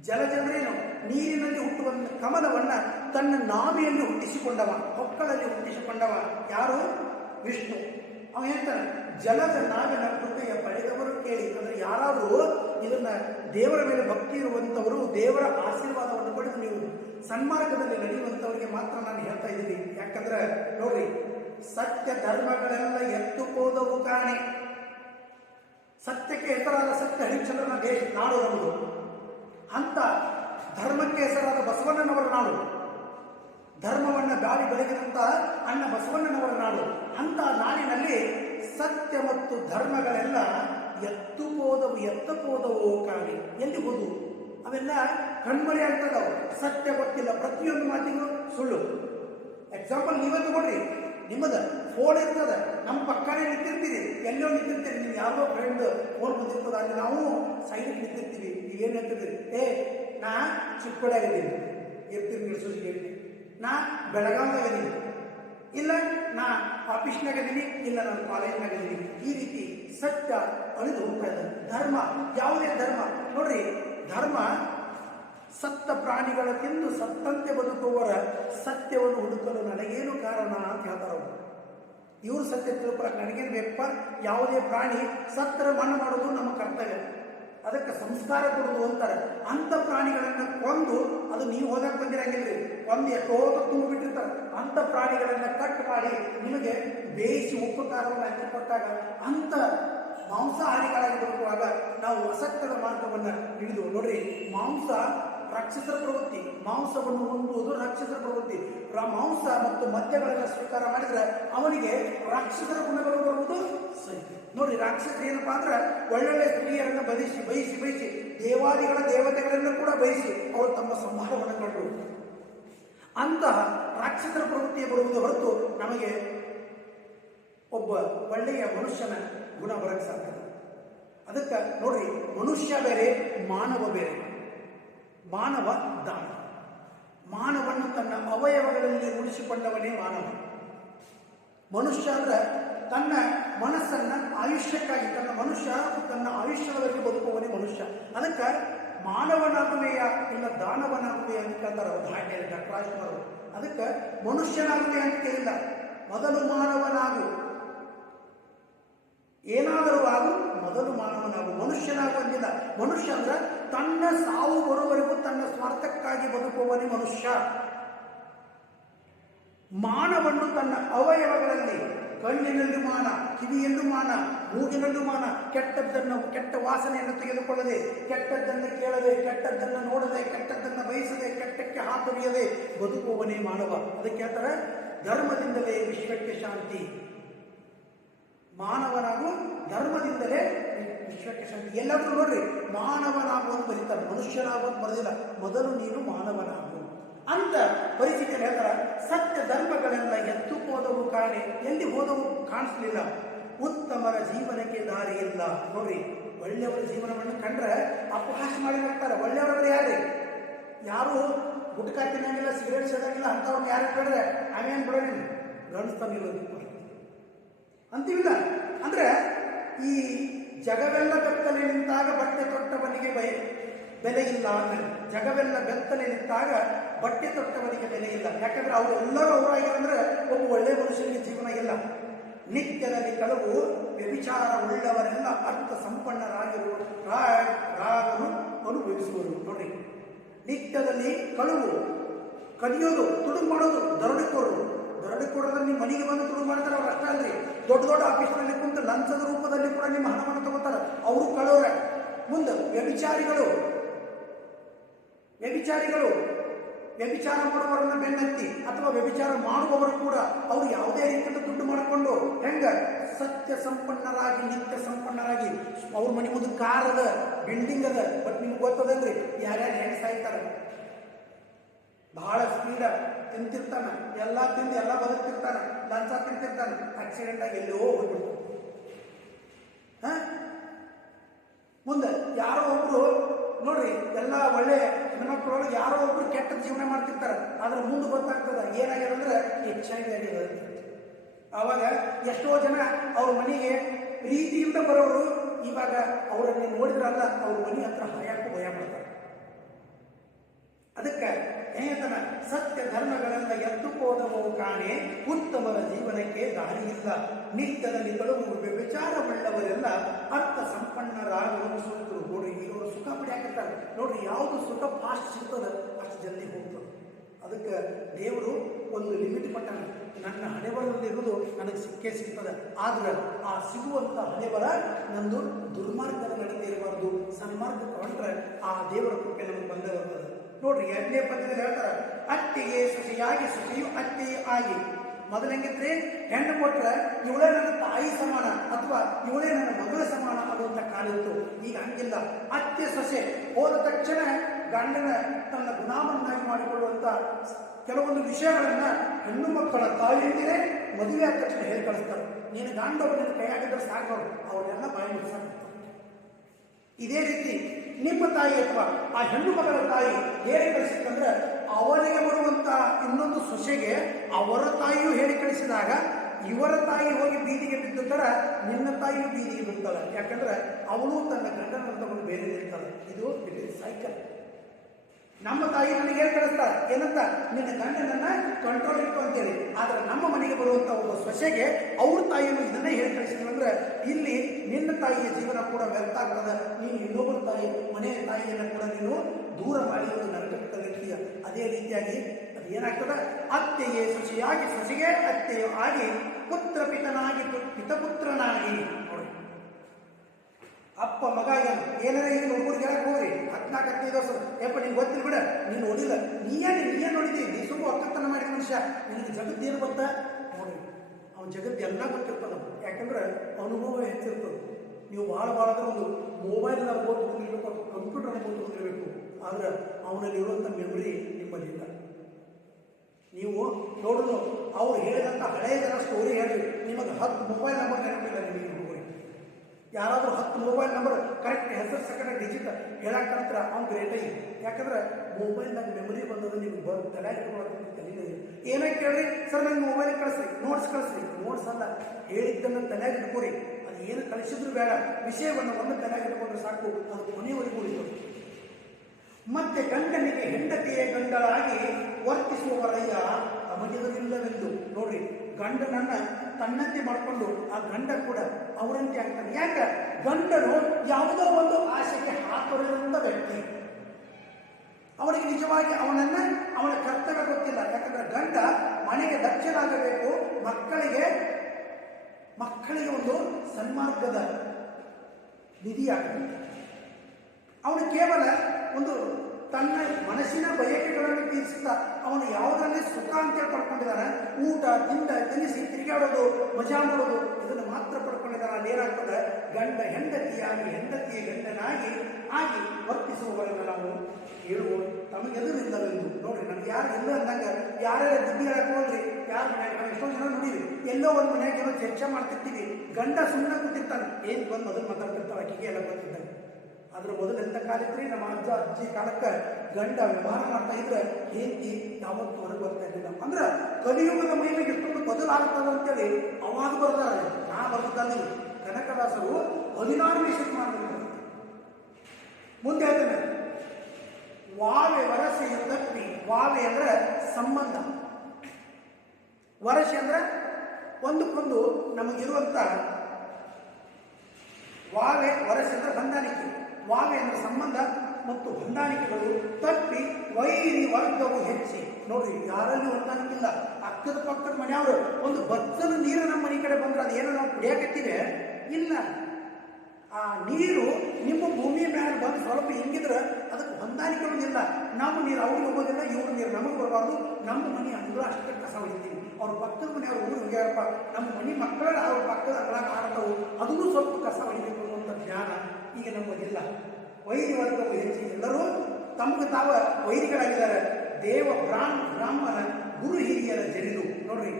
ಜಲಜ ಅಂದ್ರೇನು? ನೀರಿನಲ್ಲಿ ಹುಟ್ಟುವಂತ ಕಮಲವನ್ನ ತನ್ನ ನಾಭಿಯಲ್ಲಿ ಹುಟ್ಟಿಸಿಕೊಂಡವ, ಹೊಕ್ಕಳಲ್ಲಿ ಹುಟ್ಟಿಸಿಕೊಂಡವ ಯಾರು? ವಿಷ್ಣು. ಅವ ಹೇಳ್ತಾನೆ ಜಲದ ನಾವಿನ ಕೃಪೆಯ ಪಡೆದವರು ಕೇಳಿ. ಅಂದ್ರೆ ಯಾರಾದರೂ ಇದನ್ನ ದೇವರ ಮೇಲೆ ಭಕ್ತಿ ಇರುವಂತವರು, ದೇವರ ಆಶೀರ್ವಾದವನ್ನು ಪಡೆದು ನೀವು ಸನ್ಮಾರ್ಗದಲ್ಲಿ ನಡೆಯುವಂತವರಿಗೆ ಮಾತ್ರ ನಾನು ಹೇಳ್ತಾ ಇದ್ದೀನಿ. ಯಾಕಂದ್ರೆ ನೋಡ್ರಿ, ಸತ್ಯ ಧರ್ಮಗಳೆಲ್ಲ ಎತ್ತು ಹೋದವು ಕಾಣೆ. ಸತ್ಯಕ್ಕೆ ಹೆಸರಾದ ಸತ್ಯ ಹರಿಶ್ಚಂದ್ರನ ನಾಡು ನಮ್ಮದು. ಅಂತ ಧರ್ಮಕ್ಕೆ ಹೆಸರಾದ ಬಸವಣ್ಣನವರ ನಾಡು. ಧರ್ಮವನ್ನ ಗಾಳಿ ಬೆಳಗಿದಂತ ಅಣ್ಣ ಬಸವಣ್ಣನವರ ನಾಡು. ಅಂತ ನಾಡಿನಲ್ಲಿ ಸತ್ಯ ಮತ್ತು ಧರ್ಮಗಳೆಲ್ಲ ಎತ್ತುಕೋದವು ಕಾಣೆ. ಎಲ್ಲಿ ಹೋದು? ಅವೆಲ್ಲ ಕಣ್ಮರೆ ಆಗ್ತದವು. ಸತ್ಯ ಗೊತ್ತಿಲ್ಲ, ಪ್ರತಿಯೊಂದು ಮಾತಿಗೂ ಸುಳ್ಳು. ಎಕ್ಸಾಂಪಲ್ ನೀವೇ ತಗೊಳ್ರಿ, ನಿಮ್ಮದ ಫೋನ್ ಇರ್ತದೆ, ನಮ್ಮ ಪಕ್ಕನೇ ನಿಂತಿರ್ತೀರಿ, ಎಲ್ಲೋ ನಿಂತಿರ್ತೀರಿ, ನೀವು ಯಾರೋ ಫ್ರೆಂಡ್ ಫೋನ್ ಬಂದಿರ್ತದ, ಅಲ್ಲಿ ನಾವು ಸೈಡಿಗೆ ನಿಂತಿರ್ತೀವಿ. ನೀವೇನು ಹೇಳ್ತಿರ್ತೀರಿ? ನಾ ಚಿಕ್ಕೋಡಿಯಾಗಿದ್ದೀನಿ, ಇರ್ತೀರಿ ನಿಲ್ಸೋದಿಗೆ ಹೇಳ್ತೀನಿ. ನಾ ಬೆಳಗಾವಿಯಾಗಿದ್ದೀನಿ, ಇಲ್ಲ ನಾ ಆಫೀಸ್ನಾಗಿದ್ದೀನಿ, ಇಲ್ಲ ನಾನು ಕಾಲೇಜ್ನಾಗಿದ್ದೀನಿ. ಈ ರೀತಿ ಸತ್ಯ ಅಳಿದು ಹೋಗ್ತಾ ಇದೆ. ಧರ್ಮ, ಯಾವುದೇ ಧರ್ಮ ನೋಡ್ರಿ, ಧರ್ಮ ಸತ್ತ ಪ್ರಾಣಿಗಳ ತಿಂದು ಸತ್ತಂತೆ ಬದುಕುವವರ ಸತ್ಯವನ್ನು ಹುಡುಕಲು ನನಗೇನು ಕಾರಣ ಅಂತ ಹೇಳ್ತಾರ. ಇವರು ಸತ್ಯ ತಿಳ್ಕೊಳಕ್ಕೆ ನನಗೇನು ಬೇಕಪ್ಪ? ಯಾವುದೇ ಪ್ರಾಣಿ ಸತ್ತರ ಮಣ್ಣು ಮಾಡೋದು ನಮ್ಮ ಕರ್ತವ್ಯ, ಅದಕ್ಕೆ ಸಂಸ್ಕಾರ ಕೊಡೋದು ಅಂತಾರೆ. ಅಂಥ ಪ್ರಾಣಿಗಳನ್ನು ಕೊಂದು, ಅದು ನೀವು ಹೋದಾಗ ಬಂದಿರಂಗಿಲ್ರಿ, ಕೊಂದು ಎಷ್ಟೋ ತುಂಬಿಬಿಟ್ಟಿರ್ತಾರೆ. ಅಂಥ ಪ್ರಾಣಿಗಳನ್ನು ಕಟ್ ಮಾಡಿ ನಿಮಗೆ ಬೇಯಿಸಿ ಉಪಕಾರವನ್ನು ಹಾಕಿ ಕೊಟ್ಟಾಗ ಅಂಥ ಮಾಂಸಾಹಾರಿಗಳಾಗಿ ಬದುಕುವಾಗ ನಾವು ಅಸಕ್ತದ ಮಾರ್ಗವನ್ನು ಹಿಡಿದು ನೋಡ್ರಿ, ಮಾಂಸ ರಾಕ್ಷಸರ ಪ್ರವೃತ್ತಿ, ಮಾಂಸವನ್ನು ಹೊಂದುವುದು ರಾಕ್ಷಸರ ಪ್ರವೃತ್ತಿ. ಮಾಂಸ ಮತ್ತು ಮದ್ಯಗಳನ್ನು ಸ್ವೀಕಾರ ಮಾಡಿದ್ರೆ ಅವನಿಗೆ ರಾಕ್ಷಸರ ಗುಣಗಳು ಬರುವುದು ಸರಿ. ನೋಡಿ, ರಾಕ್ಷಸ ಏನಪ್ಪಾ ಅಂದ್ರೆ ಒಳ್ಳೊಳ್ಳೆ ಸ್ತ್ರೀಯರನ್ನು ಬಯಸಿ ದೇವಾದಿಗಳ ದೇವತೆಗಳನ್ನು ಕೂಡ ಬಯಸಿ ಅವರು ತಮ್ಮ ಸಂಹಾರವನ್ನು ಕಂಡು ಅಂತಹ ರಾಕ್ಷಸರ ಪ್ರವೃತ್ತಿಯ ಬರುವುದು ಹೊರತು ನಮಗೆ ಒಬ್ಬ ಒಳ್ಳೆಯ ಮನುಷ್ಯನ ಗುಣ ಬರಕ್ಕೆ ಸಾಧ್ಯ. ಅದಕ್ಕೆ ನೋಡ್ರಿ, ಮನುಷ್ಯ ಬೇರೆ, ಮಾನವ ಬೇರೆ. ಮಾನವ ದಾನ. ಮಾನವನ್ನು ತನ್ನ ಅವಯವಗಳಲ್ಲಿ ಉಳಿಸಿಕೊಂಡವನೇ ಮಾನವ. ಮನುಷ್ಯ ಅಂದ್ರೆ ತನ್ನ ಮನಸ್ಸನ್ನ ಆಯುಷ್ಯಕ್ಕಾಗಿ ತನ್ನ ಆಯುಷ್ಯದವರೆಗೆ ಬದುಕುವವನೇ ಮನುಷ್ಯ. ಅದಕ್ಕೆ ಮಾನವನಾಗುವೆಯ ಇಲ್ಲ ದಾನವನಾಗುವೆ ಅಂತ ಕೇಳ್ತಾರೆ ದಾಂಡ್ಯ ಡಾಕ್ಟರ್ ರಾಜ್ಕುಮಾರ್. ಅದಕ್ಕೆ ಮನುಷ್ಯನಾಗುವೆ ಅಂತ ಕೇಳಿಲ್ಲ, ಮೊದಲು ಮಾನವನಾಗು, ಏನಾದರೂ ಆಗು, ಮೊದಲು ಮಾನವನಾಗು. ಮನುಷ್ಯನಾಗುವಂತಿಲ್ಲ. ಮನುಷ್ಯ ಅಂದ್ರೆ ತನ್ನ ಸಾವು ಬರುವವರೆಗೂ ತನ್ನ ಸ್ವಾರ್ಥಕ್ಕಾಗಿ ಬದುಕುವವನೇ ಮನುಷ್ಯ. ಮಾನವನ್ನು ತನ್ನ ಅವಯವಗಳಲ್ಲಿ, ಕಣ್ಣಿನಲ್ಲೂ ಮಾನ, ಕಿವಿಯಲ್ಲೂ ಮಾನ, ಮೂಗಿನಲ್ಲೂ ಮಾನ, ಕೆಟ್ಟ ವಾಸನೆಯನ್ನು ತೆಗೆದುಕೊಳ್ಳದೆ, ಕೆಟ್ಟದ್ದನ್ನು ಕೇಳದೆ, ಕೆಟ್ಟದ್ದನ್ನು ನೋಡದೆ, ಕೆಟ್ಟದ್ದನ್ನು ಬಯಸದೆ, ಕೆಟ್ಟಕ್ಕೆ ಹಾತೊರೆಯದೆ ಬದುಕುವವನೇ ಮಾನವ. ಅದಕ್ಕೆ ಹೇಳ್ತಾರೆ, ಧರ್ಮದಿಂದಲೇ ವಿಶ್ವಕ್ಕೆ ಶಾಂತಿ. ಮಾನವನಾಗು, ಧರ್ಮದಿಂದಲೇ ವಿಶ್ವಕ್ಕೆ ಶಾಂತಿ. ಎಲ್ಲಾದ್ರೂ ನೋಡ್ರಿ, ಮಾನವನಾಗುವಂತ ಬರೀತಾರೆ, ಮನುಷ್ಯನಾಗುವಂತ ಬರೆದಿಲ್ಲ. ಮೊದಲು ನೀನು ಮಾನವನಾಗು ಅಂತ ಪರಿಸ್ಥಿತಿಯಲ್ಲಿ ಹೇಳ್ತಾರೆ. ಸತ್ಯ ಧರ್ಮಗಳೆಲ್ಲ ಎತ್ತು ಹೋದವು ಕಾಣೆ, ಎಲ್ಲಿ ಹೋದವು ಕಾಣಿಸ್ಲಿಲ್ಲ. ಉತ್ತಮರ ಜೀವನಕ್ಕೆ ದಾರಿ ಇಲ್ಲ. ನೋಡ್ರಿ, ಒಳ್ಳೆಯವರ ಜೀವನವನ್ನು ಕಂಡ್ರೆ ಅಪಹಾಸ ಮಾಡಿ ಬರ್ತಾರೆ. ಒಳ್ಳೆಯವರ ಯಾರು ಗುಟ್ಕಾ ತಿನ್ನಂಗಿಲ್ಲ, ಸಿಗರೇಟ್ ಸೇದಂಗಿಲ್ಲ ಅಂತವ್ರನ್ನ ಯಾರು ಕಂಡ್ರೆ ಅವೇನು ಬಿಡೋಣ ಗಣಿಸ್ತಾನಿಲ್ಲ ಅಂತೀವಿಲ್ಲ. ಅಂದ್ರೆ ಈ ಜಗವೆಲ್ಲ ಬೆತ್ತಲೆ ನಿಂತಾಗ ಬಟ್ಟೆ ತೊಟ್ಟವನಿಗೆ ಬೆಲೆ ಇಲ್ಲ ಅಂದ್ರೆ, ಜಗವೆಲ್ಲ ಬೆತ್ತಲೆ ನಿಂತಾಗ ಬಟ್ಟೆ ತೊಟ್ಟವನಿಗೆ ಬೆಲೆ ಇಲ್ಲ. ಯಾಕಂದ್ರೆ ಅವರೆಲ್ಲರೂ ಅವರಾಗಿರಂದ್ರೆ ಒಬ್ಬ ಒಳ್ಳೆ ಮನುಷ್ಯನಿಗೆ ಜೀವನ ಇಲ್ಲ. ನಿತ್ಯದಲ್ಲಿ ಕಳವು ವ್ಯಭಿಚಾರ ಉಳ್ಳವರೆಲ್ಲ ಅರ್ಥ ಸಂಪನ್ನರಾಗಿರುವ ರಾಗನು ಅನುಭವಿಸುವರು. ನೋಡಿ, ನಿತ್ಯದಲ್ಲಿ ಕಳುವು, ಕದಿಯೋದು, ತುಡುಗು ಮಾಡೋದು, ದರೋಡೆಕೋರರು ನಿಮ್ಮ ಮನೆಗೆ ಬಂದು ತುಡುಗು ಮಾಡ್ತಾರೆ. ಅವ್ರು ಅಷ್ಟೇ ಅಲ್ರಿ, ದೊಡ್ಡ ದೊಡ್ಡ ಆಫೀಸ್ನಲ್ಲಿ ಕುಂತು ಲಂಚದ ರೂಪದಲ್ಲಿ ಕೂಡ ನಿಮ್ಮ ಹಣವನ್ನು ತಗೋತಾರೆ, ಅವರು ಕಳವ್ರೆ. ಮುಂದೆ ವ್ಯಭಿಚಾರ ಮಾಡುವವರನ್ನ ಬೆನ್ನತ್ತಿ ಅಥವಾ ವ್ಯಭಿಚಾರ ಮಾಡುವವರು ಕೂಡ ಅವರು ಯಾವುದೇ ರೀತಿಯಿಂದ ದುಡ್ಡು ಮಾಡಿಕೊಂಡು ಹೆಂಗ ಸತ್ಯ ಸಂಪನ್ನರಾಗಿ, ನಿತ್ಯ ಸಂಪನ್ನರಾಗಿ, ಅವ್ರ ಮನೆ ಮುಂದೆ ಕಾರ್ ಅದ, ಬಿಲ್ಡಿಂಗ್ ಅದ, ಬಟ್ ನಿಮ್ಗೆ ಗೊತ್ತದಲ್ರಿ ಯಾರ್ಯಾರು ಹೆಂಗ್ ಸಾಯ್ತಾರೆ. ಬಹಳ ಸ್ಪೀಡ ತಿಂತಿರ್ತಾನ, ಎಲ್ಲ ಬದುಕ್ತಿರ್ತಾನ, ಲಂಚ ತಿಂತಿರ್ತಾನೆ, ಆಕ್ಸಿಡೆಂಟ್ ಆಗಿ ಎಲ್ಲೋ ಹೋಗ್ಬಿಡ್ತಾನೆ. ಮುಂದೆ ಯಾರೋ ಒಬ್ರು ನೋಡ್ರಿ, ಎಲ್ಲ ಒಳ್ಳೆ ಹೆಣ್ಮಕ್ಳೊಳಗೆ ಯಾರೋ ಒಬ್ರು ಕೆಟ್ಟ ಜೀವನ ಮಾಡ್ತಿರ್ತಾರೆ. ಆದ್ರೆ ಮುಂದೆ ಗೊತ್ತಾಗ್ತದ ಏನಾಗ್ಯದ ಅಂದ್ರೆ ಹೆಚ್ಚಾಗಿ ಆಗ್ಯದ. ಆವಾಗ ಎಷ್ಟೋ ಜನ ಅವ್ರ ಮನೆಗೆ ಪ್ರೀತಿಯಿಂದ ಬರೋರು ಇವಾಗ ಅವರನ್ನು ನೋಡಿದ್ರಲ್ಲ ಅವ್ರ ಮನೆ ಹತ್ರ ಹಾಯಾಕು ಭಯ ಮಾಡ್ತಾರೆ. ಅದಕ್ಕೆ ಹೇಳ್ತಾನ, ಸತ್ಯ ಧರ್ಮಗಳೆಲ್ಲ ಎತ್ತುಕೋದವು ಕಾಣೆ, ಉತ್ತಮರ ಜೀವನಕ್ಕೆ ದಾರಿ ಇಲ್ಲ. ನಿತ್ಯದಲ್ಲಿ ಕಳುವು ವಿಚಾರವುಳ್ಳವರೆಲ್ಲ ಅರ್ಥ ಸಂಪನ್ನರಾಗುವ ಸುತ್ತರು. ನೋಡ್ರಿ, ಇವರು ಸುಖ ಪಡಿಯಾಕತ್ತಾರೆ. ನೋಡ್ರಿ, ಯಾವುದು ಸುಖ ಫಾಸ್ಟ್ ಸಿಗ್ತದ ಅಷ್ಟು ಜಲ್ದಿ ಹೋಗ್ತದೆ. ಅದಕ್ಕೆ ದೇವರು ಒಂದು ಲಿಮಿಟ್ ಪಟ್ಟಾನ. ನನ್ನ ಹಣೆಬರದಲ್ಲಿರುವುದು ನನಗೆ ಸಿಗ್ತದೆ. ಆದ್ರೆ ಆ ಸಿಗುವಂತ ಹಣೆಬರ ನಂದು ದುರ್ಮಾರ್ಗದ ನಡತೆ ಇರಬಾರ್ದು, ಸನ್ಮಾರ್ಗ ಹೊಂಟ್ರೆ ಆ ದೇವರ ಕೃಪೆ ನಮಗೆ ಬಂದೇ ಬರ್ತದೆ. ನೋಡ್ರಿ, 2ನೇ ಪದ್ಯದಲ್ಲಿ ಹೇಳ್ತಾರೆ, ಅತ್ತೆಗೆ ಸೊಸೆಯಾಗಿ, ಸೊಸೆಯು ಅತ್ತೆಯೇ ಆಗಿ. ಮೊದಲಂಗಿದ್ರೆ ಹೆಣ್ಣು ಕೊಟ್ರೆ ಇವಳೇ ನನ್ನ ತಾಯಿ ಸಮಾನ ಅಥವಾ ಇವಳೇ ನನ್ನ ಮಗಳ ಸಮಾನ ಅನ್ನುವಂಥ ಕಾಲ ಇತ್ತು. ಈಗ ಹಂಗಿಲ್ಲ. ಅತ್ತೆ ಸೊಸೆ ಹೋದ ತಕ್ಷಣ ಗಂಡನ ತನ್ನ ಗುಣವನ್ನಾಗಿ ಮಾಡಿಕೊಳ್ಳುವಂತ ಕೆಲವೊಂದು ವಿಷಯಗಳನ್ನ ಹೆಣ್ಣು ಮಕ್ಕಳ ತಾಯಿಯಂದಿರೇ ಮದುವೆ ಆದ ತಕ್ಷಣ ಹೇಳಿ ಕಳಿಸ್ತಾರೆ. ನೀನು ಗಂಡವನ್ನ ಕೈ ಹಾಕಿದ್ರೆ ಸಾಕೋರು, ಅವರೆಲ್ಲ ಬಾಯಿ ಮುಗಿಸ್ತಾರೆ. ಇದೇ ರೀತಿ ನಿಮ್ಮ ತಾಯಿ ಅಥವಾ ಆ ಹೆಣ್ಣು ಮಗಳ ತಾಯಿ ಹೇಳಿ ಕಳಿಸಿತ್ತಂದ್ರೆ ಅವರಿಗೆ ಬರುವಂತ ಇನ್ನೊಂದು ಸೊಸೆಗೆ ಅವರ ತಾಯಿಯು ಹೇಳಿ ಕಳಿಸಿದಾಗ ಇವರ ತಾಯಿ ಹೋಗಿ ಬೀದಿಗೆ ಬಿದ್ದ ತರ ನಿನ್ನ ತಾಯಿಯು ಬೀದಿಗೆ ಬಿಡ್ತಾಳೆ. ಯಾಕಂದ್ರೆ ಅವಳು ತನ್ನ ಗಂಡನ ತಗೊಂಡು ಬೇರೆ ಇರ್ತಾಳೆ. ಇದು ಸೈಕಲ್. ನಮ್ಮ ತಾಯಿ ನನಗೆ ಹೇಳಿ ಕಳಿಸ್ತಾರೆ ಏನಂತ, ನಿನ್ನ ಗಂಡನನ್ನ ಕಂಟ್ರೋಲ್ ಇಟ್ಟು ಅಂತೇಳಿ. ಆದ್ರೆ ನಮ್ಮ ಮನೆಗೆ ಬರುವಂತ ಒಬ್ಬ ಸೊಸೆಗೆ ಅವ್ರ ತಾಯಿಯನ್ನು ಇದನ್ನೇ ಹೇಳಿ ಕಳಿಸಿದ್ರೆ ಇಲ್ಲಿ ನಿನ್ನ ತಾಯಿಯ ಜೀವನ ಕೂಡ ವ್ಯರ್ಥ ಆಗ್ತದೆ. ನೀನು ಇನ್ನೊಬ್ಬರ ತಾಯಿ, ಮನೆಯ ತಾಯಿಯನ್ನು ಕೂಡ ನೀನು ದೂರ ಮಾಡಿ ಒಂದು ನರಕಕ್ಕೆ ತಲುಪ್ತೀಯ. ಅದೇ ರೀತಿಯಾಗಿ ಅದು ಏನಾಗ್ತದೆ, ಅತ್ತೆಯೇ ಸೊಸೆಯಾಗಿ, ಸೊಸೆಗೆ ಅತ್ತೆಯು ಆಗಿ, ಪುತ್ರ ಪಿತನಾಗಿ, ಪಿತಪುತ್ರನಾಗಿ. ನೋಡಿ, ಅಪ್ಪ ಮಗ ಏನಾರ ಈಗ ಒಬ್ಬರಿಗೆ ಹೇಳಕ್ ಹೋಗ್ರಿ 14-15 ವರ್ಷ ಯಪ್ಪ ನಿಂಗೆ ಗೊತ್ತಿಲ್ಲ ಬಿಡ ನೀನು ನೋಡಿಲ್ಲ ನೀನು ನೋಡಿದಿ ನೀ ಸುಮ್ಮ ಒಕ್ಕತ್ತನ ಮಾಡಿದ ಮನುಷ್ಯ ನಿನಗೆ ಜಗತ್ತೇನು ಗೊತ್ತಾ ನೋಡ್ರಿ ಅವ್ನ ಜಗತ್ತು ಎಲ್ಲ ಗೊತ್ತಿರ್ತಾನ ಯಾಕಂದ್ರೆ ಅನುಭವ ಹೆಚ್ಚಿರ್ತದೆ. ನೀವು ಭಾಳ ಅಂದ್ರೆ ಒಂದು ಮೊಬೈಲ್ ಓದಿ ಹೋಗಿರ್ಬೇಕು ಅಥವಾ ಕಂಪ್ಯೂಟರ್ ಓದಿ ಹೋಗಿರ್ಬೇಕು, ಆದ್ರೆ ಅವನಲ್ಲಿ ಇರುವಂಥ ಮೆಮೊರಿ ನಿಮ್ಮಲ್ಲಿಲ್ಲ. ನೀವು ನೋಡೋದು ಅವ್ರು ಹೇಳಿದಂಥ ಹಳೆಯ ಜನ ಸ್ಟೋರಿ ಹೇಳಿ ನಿಮಗೆ 10 ಮೊಬೈಲ್ ನಂಬರ್ ನೆನಪಿಲ್ಲ. ನಿಮಗೆ ಯಾರಾದರೂ 10 ಮೊಬೈಲ್ ನಂಬರ್ ಕರೆಕ್ಟ್ ಹೆಸರು ಸೆಕೆಂಡ್ ಡಿಜಿಟ್ ಹೇಳಕ್ಕಂತ್ರ ಅವ್ನು ಗ್ರೇಟ್ ಐತಿ. ಯಾಕಂದ್ರೆ ಮೊಬೈಲ್ನಾಗ ಮೆಮೊರಿ ಬಂದದ್ದು ನಿಮ್ಗೆ ತಲೆ ಇಟ್ಕೊಳ್ಳೋಕೆ ತಲೆನೇ ಇಲ್ಲ. ಏನೇ ಕೇಳ್ರಿ ಸರ್ ನಂಗೆ ಮೊಬೈಲ್ ಕಳಿಸ್ರಿ, ನೋಟ್ಸ್ ಅಲ್ಲ, ಹೇಳಿದ್ದನ್ನು ತಲೆಯಾಗಿ ಇಟ್ಕೋರಿ. ಅದು ಏನು ಕಳಿಸಿದ್ರು ಬೇಡ, ವಿಷಯವನ್ನು ಒಂದು ತಲೆಯಾಗಿ ಇಟ್ಕೊಂಡ್ರೆ ಸಾಕು, ಅದು ಕೊನೆಯವರೆಗೂ ಉಳಿಯೋದು. ಮತ್ತೆ ಗಂಡನಿಗೆ ಹೆಂಡತಿಯ ಗಂಡಳಾಗಿ ವರ್ತಿಸುವವರಯ್ಯ ತಮಗೆದುರಿಲ್ಲವೆಂದು. ನೋಡ್ರಿ, ಗಂಡನನ್ನ ತನ್ನಂತೆ ಮಾಡಿಕೊಂಡು ಆ ಗಂಡ ಕೂಡ ಅವರಂತೆ ಆಗ್ತಾನೆ. ಯಾಕೆ? ಗಂಡನು ಯಾವುದೋ ಒಂದು ಆಸೆಗೆ ಹಾತೊರೆಯುವಂಥ ವ್ಯಕ್ತಿ. ಅವನಿಗೆ ನಿಜವಾಗಿ ಅವನ ಕರ್ತವ್ಯ ಗೊತ್ತಿಲ್ಲ. ಯಾಕಂದ್ರೆ ಗಂಡ ಮನೆಗೆ ದಕ್ಷನಾಗಬೇಕು, ಮಕ್ಕಳಿಗೆ ಒಂದು ಸನ್ಮಾರ್ಗದ ನಿಧಿಯಾಗಬೇಕು. ಅವನು ಕೇವಲ ಒಂದು ತನ್ನ ಮನಸ್ಸಿನ ಬಯಕೆಗಳನ್ನು ತೀರಿಸುತ್ತಾ ಅವನು ಯಾವುದರಲ್ಲಿ ಸುಖ ಅಂತೇಳಿ ಪಡ್ಕೊಂಡಿದ್ದಾನೆ, ಊಟ ತಿನ್ನಿಸಿ ತಿರುಗಾಡೋದು, ಮಜಾ ಮಾಡೋದು, ಇದನ್ನು ಮಾತ್ರ ಪಡ್ಕೊಂಡಿದ್ದಾನೆ. ಅಲ್ಲೇನಾಗ್ತದೆ, ಗಂಡ ಹೆಂಡತಿಯ ಗಂಡನಾಗಿ ವರ್ತಿಸುವವರನ್ನು ನಾವು ಹೇಳುವ ತಮಗೆದುರಿಲ್ಲವೆಂದು. ನೋಡ್ರಿ, ನಮ್ಗೆ ಯಾರು ಇಲ್ಲ ಅಂದಾಗ ಯಾರ್ಯಾರ ದುಡ್ಡು ಹಾಕೋಲ್ರಿ, ಯಾರು ಮನ್ಯಾಗ ನಾವು ಎಷ್ಟೋ ಜನ ನೋಡಿದ್ವಿ, ಎಲ್ಲೋ ಒಂದು ಮನ್ಯಾಗ ಏನೋ ಚರ್ಚೆ ಮಾಡ್ತಿರ್ತೀವಿ, ಗಂಡ ಸುಮ್ಮನೆ ಕೂತಿರ್ತಾನೆ, ಏನು ಬಂದು ಮೊದಲು ಮಾತಾಡ್ತಿರ್ತಾವೆ, ಆಕೆಗೆ ಎಲ್ಲ ಗೊತ್ತಿದ್ದಾನೆ. ಅದ್ರ ಮೊದಲು ಎಂಥ ಕಾಲಕ್ಕೆ ನಮ್ಮ ಅಜ್ಜಿ ಕಾಲಕ್ಕೆ ಗಂಡ ವ್ಯವಹಾರ ಮಾಡ್ತಾ ಇದ್ರೆ ಹೆಂಡತಿ ಯಾವತ್ತೂ ಹೊರಗೆ ಬರ್ತಾ ಇರಲಿಲ್ಲ. ಅಂದ್ರೆ ಕಲಿಯುಗದ ಮೈಲಿಗೆ ಎಷ್ಟೊಂದು ಬದಲಾಗ್ತದೆ ಅಂತೇಳಿ ಅವಾಗ ಬರ್ತಾರೆ. ನಾ ಬರ್ತಿದ್ದಲ್ಲಿ ಕನಕದಾಸರು 16ನೇ ಶತಮಾನದಲ್ಲಿ ಮುಂದೆ ಹೇಳ್ತಾನೆ, ವಾವೆ ವರಸೆಯ ತಪ್ಪಿ. ವಾವೆ ಅಂದ್ರೆ ಸಂಬಂಧ, ವರಸೆ ಅಂದ್ರೆ ಒಂದಕ್ಕೊಂದು ನಮಗಿರುವಂತ ವಾವೆ, ವರಸೆ ಅಂದ್ರೆ ಹೊಂದಾಣಿಕೆ, ವಾವೆ ಅಂದ್ರೆ ಸಂಬಂಧ ಮತ್ತು ಹೊಂದಾಣಿಕೆಗಳು ತಪ್ಪಿ ವೈರಿ ವರ್ಗವು ಹೆಚ್ಚಿ. ನೋಡ್ರಿ, ಯಾರಲ್ಲಿ ಹೊಂದಾಣಿಕೆ ಇಲ್ಲ. ಅಕ್ಕದ ಪಕ್ಕದ ಮನೆಯವರು ಒಂದು ಬಚ್ಚಲು ನೀರು ನಮ್ಮ ಮನೆ ಕಡೆ ಬಂದ್ರೆ ಅದೇನೋ ನಾವು ಕುಡಿಯಕತ್ತೀವಿ ಇಲ್ಲ, ಆ ನೀರು ನಿಮ್ಮ ಭೂಮಿ ಮೇಲೆ ಬಂದು ಸ್ವಲ್ಪ ಹಿಂಗಿದ್ರೆ ಅದಕ್ಕೆ ಹೊಂದಾಣಿಕೆಗಳು ಇಲ್ಲ. ನಮ್ಮ ನೀರು ಅವ್ರಿಗೆ ಹೋಗೋದಿಲ್ಲ, ಇವ್ರ ನೀರು ನಮಗೆ ಬರಬಾರ್ದು. ನಮ್ಮ ಮನೆ ಅಂಗಳು ಅಷ್ಟೇ ಕಸ ಹೊಡಿತೀವಿ, ಅವ್ರ ಪಕ್ಕದ ಮನೆಯವ್ರು ಊರು ಹೋಗ್ಯಾರಪ್ಪ, ನಮ್ಮ ಮನೆ ಮಕ್ಕಳ ಅವ್ರ ಪಕ್ಕದ ಅಂಗಳಾಗ ಆಡ್ತಾವು, ಅದನ್ನು ಸ್ವಲ್ಪ ಕಸ ಹೊಡಿಬೇಕು ಅನ್ನುವಂಥ ಜ್ಞಾನ ಈಗ ನಮಗಿಲ್ಲ. ವೈರಿ ವರ್ಗವು ಹೆಚ್ಚಿ ಎಲ್ಲರೂ ತಮಗೆ ತಾವ ವೈರಿಗಳಾಗಿದ್ದಾರೆ. ಬ್ರಾಹ್ಮಣ ಗುರು ಹಿರಿಯರ ಜರಿದು. ನೋಡ್ರಿ,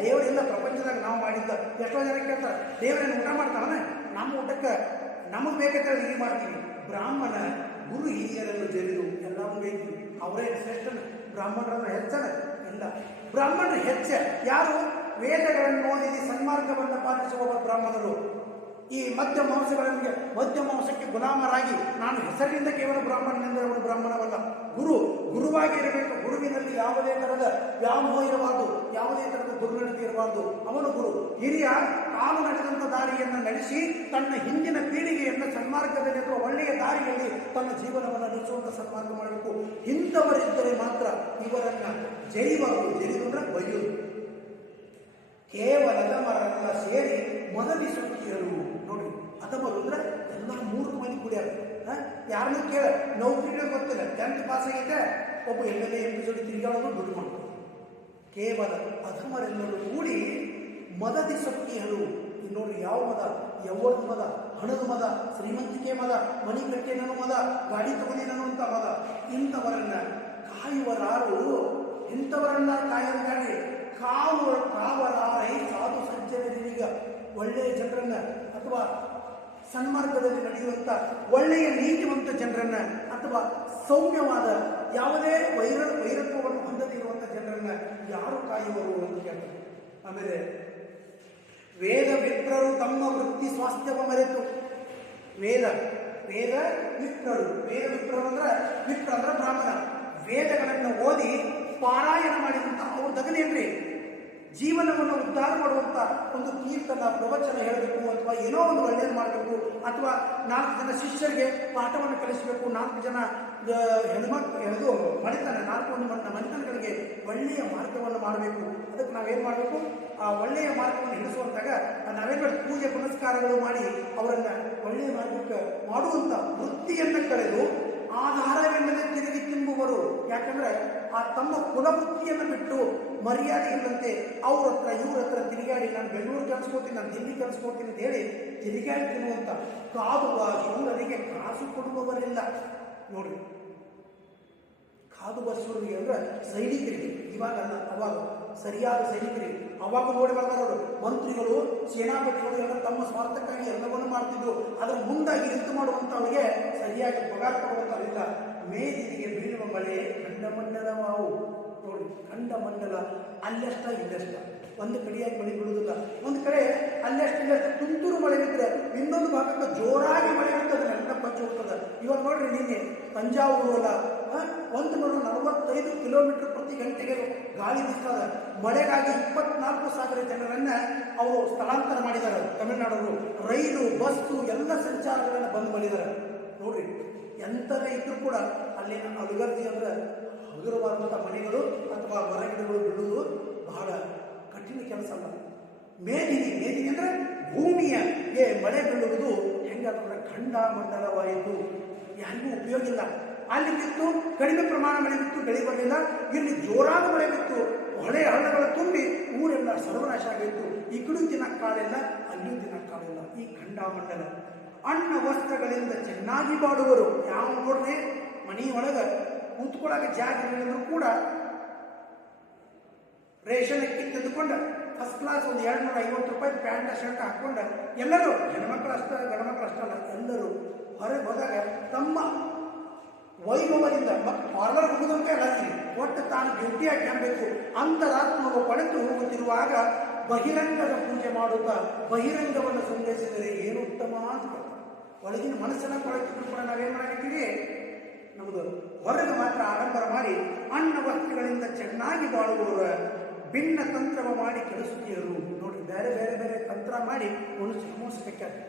ದೇವರೆಲ್ಲ ಪ್ರಪಂಚದಾಗ ನಾವು ಮಾಡಿದ್ದ ಎಷ್ಟೋ ಜನ ಕೇಳ್ತಾರೆ, ದೇವರನ್ನು ಊಟ ಮಾಡ್ತಾವನ, ನಮ್ಮ ಊಟಕ್ಕೆ ನಮಗೆ ಬೇಕಂತ ಹೀಗೆ ಮಾಡ್ತೀವಿ. ಬ್ರಾಹ್ಮಣ ಗುರು ಹಿರಿಯರನ್ನು ಜರಿದು ಎಲ್ಲರೂ ಬೇಯ್ತೀವಿ. ಅವರೇ ಶ್ರೇಷ್ಠನ, ಬ್ರಾಹ್ಮಣರನ್ನು ಹೆಚ್ಚನ ಇಲ್ಲ. ಬ್ರಾಹ್ಮಣರು ಹೆಚ್ಚ ಯಾರು? ವೇದಗಳನ್ನು ಓದಿದ ಸನ್ಮಾರ್ಗವನ್ನು ಪಾಲಿಸುವ ಬ್ರಾಹ್ಮಣರು. ಈ ಮಧ್ಯ ಮಾಂಸಕ್ಕೆ ಗುಲಾಮರಾಗಿ ನಾನು ಹೆಸರಿನಿಂದ ಕೇವಲ ಬ್ರಾಹ್ಮಣನಿಂದ ಅವನು ಬ್ರಾಹ್ಮಣವಲ್ಲ, ಗುರುವಾಗಿ ಇರಬೇಕು. ಗುರುವಿನಲ್ಲಿ ಯಾವುದೇ ಥರದ ವ್ಯಾಮೋಹ ಇರಬಾರ್ದು, ಯಾವುದೇ ಥರದ ದುರ್ಗಣತೆ ಇರಬಾರ್ದು. ಅವನು ಗುರು. ಹಿರಿಯ ತಾನು ನಡೆದಂಥ ದಾರಿಯನ್ನು ನಡೆಸಿ ತನ್ನ ಹಿಂದಿನ ಪೀಳಿಗೆಯನ್ನು ಸನ್ಮಾರ್ಗದಲ್ಲಿ ಅಥವಾ ಒಳ್ಳೆಯ ದಾರಿಯಲ್ಲಿ ತನ್ನ ಜೀವನವನ್ನು ನಡೆಸುವಂಥ ಸನ್ಮಾರ್ಗ ಮಾಡಬೇಕು. ಇಂಥವರಿದ್ದರೆ ಮಾತ್ರ ಇವರನ್ನು ಜರಿಬಾರದು. ಜರಿದಂದ್ರೆ ಬೈಯೋದು. ಕೇವಲ ಅದಮರೆಲ್ಲ ಸೇರಿ ಮೊದಲಿಸುತ್ತಿಯರು. ನೋಡಿ, ಅದಮರು ಅಂದ್ರೆ ಎಲ್ಲ 3 ಮಂದಿ ಕುಡಿಯಾರ. ಯಾರನ್ನೂ ಕೇಳ, ನೌಕರಿಗಳೇ ಗೊತ್ತಿಲ್ಲ, 10th ಪಾಸ್ ಆಗೈತೆ, ಒಬ್ಬ MLA MP ಜೊತೆ ತಿರುಗಾಡೋದು, ದುಡ್ಡು ಮಾಡೋದು. ಕೇವಲ ಅಧಮರೆಲ್ಲರೂ ಕೂಡಿ ಮದದಿ ಸೊಕ್ಕಿಯರು. ನೋಡ್ರಿ, ಯಾವ ಮದ? ಯವ್ವನದ ಮದ, ಹಣದ ಮದ, ಶ್ರೀಮಂತಿಕೆ ಮದ, ಮನೆ ಕಟ್ಟೆನೂ ಮದ, ಗಾಡಿ ತಗೊಂಡಿನೂ ಅಂತ ಮದ. ಇಂಥವರನ್ನ ಕಾಯುವರಾರು. ಇಂಥವರನ್ನ ಕಾಯಬೇಕಾಗಿ ಕಾವರಾರೈ ಸಾಧು ಸಜ್ಜನರಿಗೆ, ಒಳ್ಳೆಯ ಜನರನ್ನ ಅಥವಾ ಸನ್ಮಾರ್ಗದಲ್ಲಿ ನಡೆಯುವಂಥ ಒಳ್ಳೆಯ ನೀತಿವಂತ ಜನರನ್ನ ಅಥವಾ ಸೌಮ್ಯವಾದ ಯಾವುದೇ ವೈರತ್ವವನ್ನು ಹೊಂದದೇ ಇರುವಂಥ ಜನರನ್ನ ಯಾರು ಕಾಯುವರು ಅಂತ ಕೇಳ್ತಾರೆ. ಆಮೇಲೆ ವೇದ ವಿಪ್ರರು ತಮ್ಮ ವೃತ್ತಿ ಸ್ವಾಸ್ಥ್ಯವ ಮರೆತು. ವೇದ ವಿಪ್ರರು ಅಂದ್ರೆ ಬ್ರಾಹ್ಮಣ. ವೇದಗಳನ್ನು ಓದಿ ಪಾರಾಯಣ ಮಾಡಿದಂಥ ಅವ್ರ ದಗನೇನ್ರಿ ಜೀವನವನ್ನು ಉದ್ಧಾರ ಮಾಡುವಂಥ ಒಂದು ಕೀರ್ತನ, ಪ್ರವಚನ ಹೇಳಬೇಕು, ಅಥವಾ ಏನೋ ಒಂದು ಒಳ್ಳೆಯದು ಮಾಡಬೇಕು, ಅಥವಾ 4 ಜನ ಶಿಷ್ಯರಿಗೆ ಪಾಠವನ್ನು ಕಲಿಸಬೇಕು, 4 ಜನ ಹೆಣ್ಮಕ್ಳು ಮನೆತನಗಳಿಗೆ ಒಳ್ಳೆಯ ಮಾರ್ಗವನ್ನು ಮಾಡಬೇಕು. ಅದಕ್ಕೆ ನಾವೇನು ಮಾಡಬೇಕು? ಆ ಒಳ್ಳೆಯ ಮಾರ್ಗವನ್ನು ಹಿಡಿಸುವಂತಾಗ ನಾವೇನು ಪೂಜೆ ಪುನಸ್ಕಾರಗಳು ಮಾಡಿ ಅವರನ್ನ ಒಳ್ಳೆಯ ಮಾರ್ಗಕ್ಕೆ ಮಾಡುವಂತ ವೃತ್ತಿಯನ್ನು ಕಳೆದು ಆಧಾರವಿಲ್ಲದೆ ತಿರುಗಿ ತುಂಬುವರು. ಯಾಕಂದ್ರೆ ಆ ತಮ್ಮ ಕುಲವೃತ್ತಿಯನ್ನು ಬಿಟ್ಟು ಮರ್ಯಾದೆ ಇಲ್ಲಂತೆ ಅವ್ರ ಹತ್ರ ಇವ್ರ ಹತ್ರ ತಿರುಗಾಡಿ ನಾನು ಬೆಂಗಳೂರು ಕಲಿಸ್ಕೋತೀನಿ, ನಾನು ದಿಲ್ಲಿ ಕಲಿಸ್ಕೋತೀನಿ ಅಂತ ಹೇಳಿ ತಿರುಗಾಡಿ ತಿನ್ನುವಂತ ಕಾದುವ ಶೂರರಿಗೆ ಕಾಸು ಕೊಡುವವರಿಲ್ಲ. ನೋಡ್ರಿ, ಕಾದುವ ಶೂರರಿಗೆ ಅಂದ್ರೆ ಸೈನಿಕರಿಗೆ, ಇವಾಗಲ್ಲ ಅವಾಗ ಸರಿಯಾದ ಸೈನಿಕರಿಗೆ. ಅವಾಗ ನೋಡಿ ಬರ್ತಾರೆ ಅವರು ಮಂತ್ರಿಗಳು ಸೇನಾಪತಿಗಳು ಎಲ್ಲ ತಮ್ಮ ಸ್ವಾರ್ಥಕ್ಕಾಗಿ ಎಲ್ಲವನ್ನು ಮಾಡ್ತಿದ್ರು. ಅದರ ಮುಂದಾಗಿ ನಿಂತು ಮಾಡುವಂಥವರಿಗೆ ಸರಿಯಾಗಿ ಪಗಾರ ಕೊಡುವಂಥವರಿಲ್ಲ. ಮೇದಿನಿಗೆ ಬೀಳುವ ಮಳೆ ಖಂಡಮಂಡಲವಾವು. ನೋಡಿ, ಖಂಡಮಂಡಲ ಅಲ್ಲಷ್ಟ ಇಲ್ಲಷ್ಟ, ಒಂದು ಕಡೆಯಾಗಿ ಮಳೆ ಬೀಳುವುದಿಲ್ಲ. ಒಂದು ಕಡೆ ಅಲ್ಲಷ್ಟು ಇಲ್ಲಷ್ಟು ತುಂತುರು ಮಳೆ ಬಿದ್ದರೆ ಇನ್ನೊಂದು ಭಾಗಕ್ಕೆ ಜೋರಾಗಿ ಮಳೆ ಬಿಡ್ತದೆ, ಎಲ್ಲ ಪಂಚು ಹೋಗ್ತದೆ. ಇವಾಗ ನೋಡ್ರಿ, ನಿನ್ನೆ ತಂಜಾವೂರು ಅಲ್ಲ 145 ಕಿಲೋಮೀಟರ್ ಪ್ರತಿ ಗಂಟೆಗೆ ಗಾಳಿ ಬೀಸ್ತದೆ. ಮಳೆಗಾಗಿ 24,000 ಜನರನ್ನ ಅವರು ಸ್ಥಳಾಂತರ ಮಾಡಿದ್ದಾರೆ. ತಮಿಳುನಾಡವರು ರೈಲು, ಬಸ್ಸು ಎಲ್ಲ ಸಂಚಾರಗಳನ್ನು ಬಂದ್ ಮಾಡಿದ್ದಾರೆ. ನೋಡ್ರಿ, ಎಂಥದೇ ಇದ್ರೂ ಕೂಡ ಅಲ್ಲಿನ ಅಭಿವೃದ್ಧಿ ಅಂದ್ರೆ ಹಗುರವಾದಂಥ ಮನೆಗಳು ಅಥವಾ ಮರಗಿಡಗಳು ಬಿಡುವುದು ಬಹಳ ಕಠಿಣ ಕೆಲಸ ಅಲ್ಲ. ಮೇದಿನಿ ಅಂದ್ರೆ ಭೂಮಿಯಗೆ ಮಳೆ ಬೀಳುವುದು ಹೆಂಗಾದ್ರೆ ಖಂಡಮಂಡಲವಾಯಿತು. ಯಾರಿಗೂ ಉಪಯೋಗ ಇಲ್ಲ. ಅಲ್ಲಿ ಬಿತ್ತು ಕಡಿಮೆ ಪ್ರಮಾಣ ಮಳೆ ಬಿತ್ತು, ಬೆಳೆ ಬರಲಿಲ್ಲ. ಇಲ್ಲಿ ಜೋರಾದ ಮಳೆ ಬಿತ್ತು, ಹೊಳೆ ಹಳ್ಳಗಳ ತುಂಬಿ ಊರೆಲ್ಲ ಸರ್ವನಾಶ ಆಗಿತ್ತು. ಈ ಕಡೆ ದಿನಕ್ಕಾಳಿಲ್ಲ, ಅಲ್ಲಿಯೂ ದಿನಕ್ಕಾಳಿಲ್ಲ. ಈ ಖಂಡಮಂಡಲ ಅನ್ನ ವಸ್ತ್ರಗಳಿಂದ ಚೆನ್ನಾಗಿ ಬಾಡುವರು. ಯಾವ ನೋಡ್ರಿ, ಮನೆಯೊಳಗೆ ಕೂತ್ಕೊಳ್ಳಾಗ ಜಾಗ ಇಲ್ಲಂದ್ರೂ ಕೂಡ ರೇಷನ್ ಅಕ್ಕಿ ತೆಗೆದುಕೊಂಡು ಫಸ್ಟ್ ಕ್ಲಾಸ್ ಒಂದು 250 ರೂಪಾಯಿ ಪ್ಯಾಂಟ್ ಶರ್ಟ್ ಹಾಕೊಂಡ ಎಲ್ಲರೂ, ಹೆಣ್ಮಕ್ಳು ಅಷ್ಟ ಗಂಡ್ಮಕ್ಳು ಅಷ್ಟಲ್ಲ, ಎಲ್ಲರೂ ಹೊರಗೆ ಹೋದಾಗ ತಮ್ಮ ವೈಭವದಿಂದ ಮತ್ತು ಪಾರ್ಲರ್ ಹೋಗುದಂತೆ ಅಲ್ಲ, ಒಟ್ಟು ತಾನು ಬ್ಯೂಟಿಯಾಗಿ ಕಾಣಬೇಕು ಅಂತರಾತ್ಮವು ಪಡೆದು ಹೋಗುತ್ತಿರುವಾಗ ಬಹಿರಂಗದ ಪೂಜೆ ಮಾಡುತ್ತಾ ಬಹಿರಂಗವನ್ನು ಸಂಗ್ರಹಿಸಿದರೆ ಏನು ಉತ್ತಮ ಅಂತ. ಒಳಗಿನ ಮನಸ್ಸನ್ನ ಕೊಳತಿದ್ರು ಕೂಡ ನಾವೇನು ಮಾಡಿರ್ತೀವಿ, ನಮ್ಮದು ಹೊರಗೆ ಮಾತ್ರ ಆಡಂಬರ ಮಾಡಿ ಅನ್ನ ವಸ್ತುಗಳಿಂದ ಚೆನ್ನಾಗಿ ಬಾಳುವವರ ಭಿನ್ನ ತಂತ್ರವ ಮಾಡಿ ಕೆಡಿಸುತ್ತೀರು. ನೋಡಿ, ಬೇರೆ ಬೇರೆ ಬೇರೆ ತಂತ್ರ ಮಾಡಿ ಮುಗಿಸ್ಬೇಕಾದ್ರೆ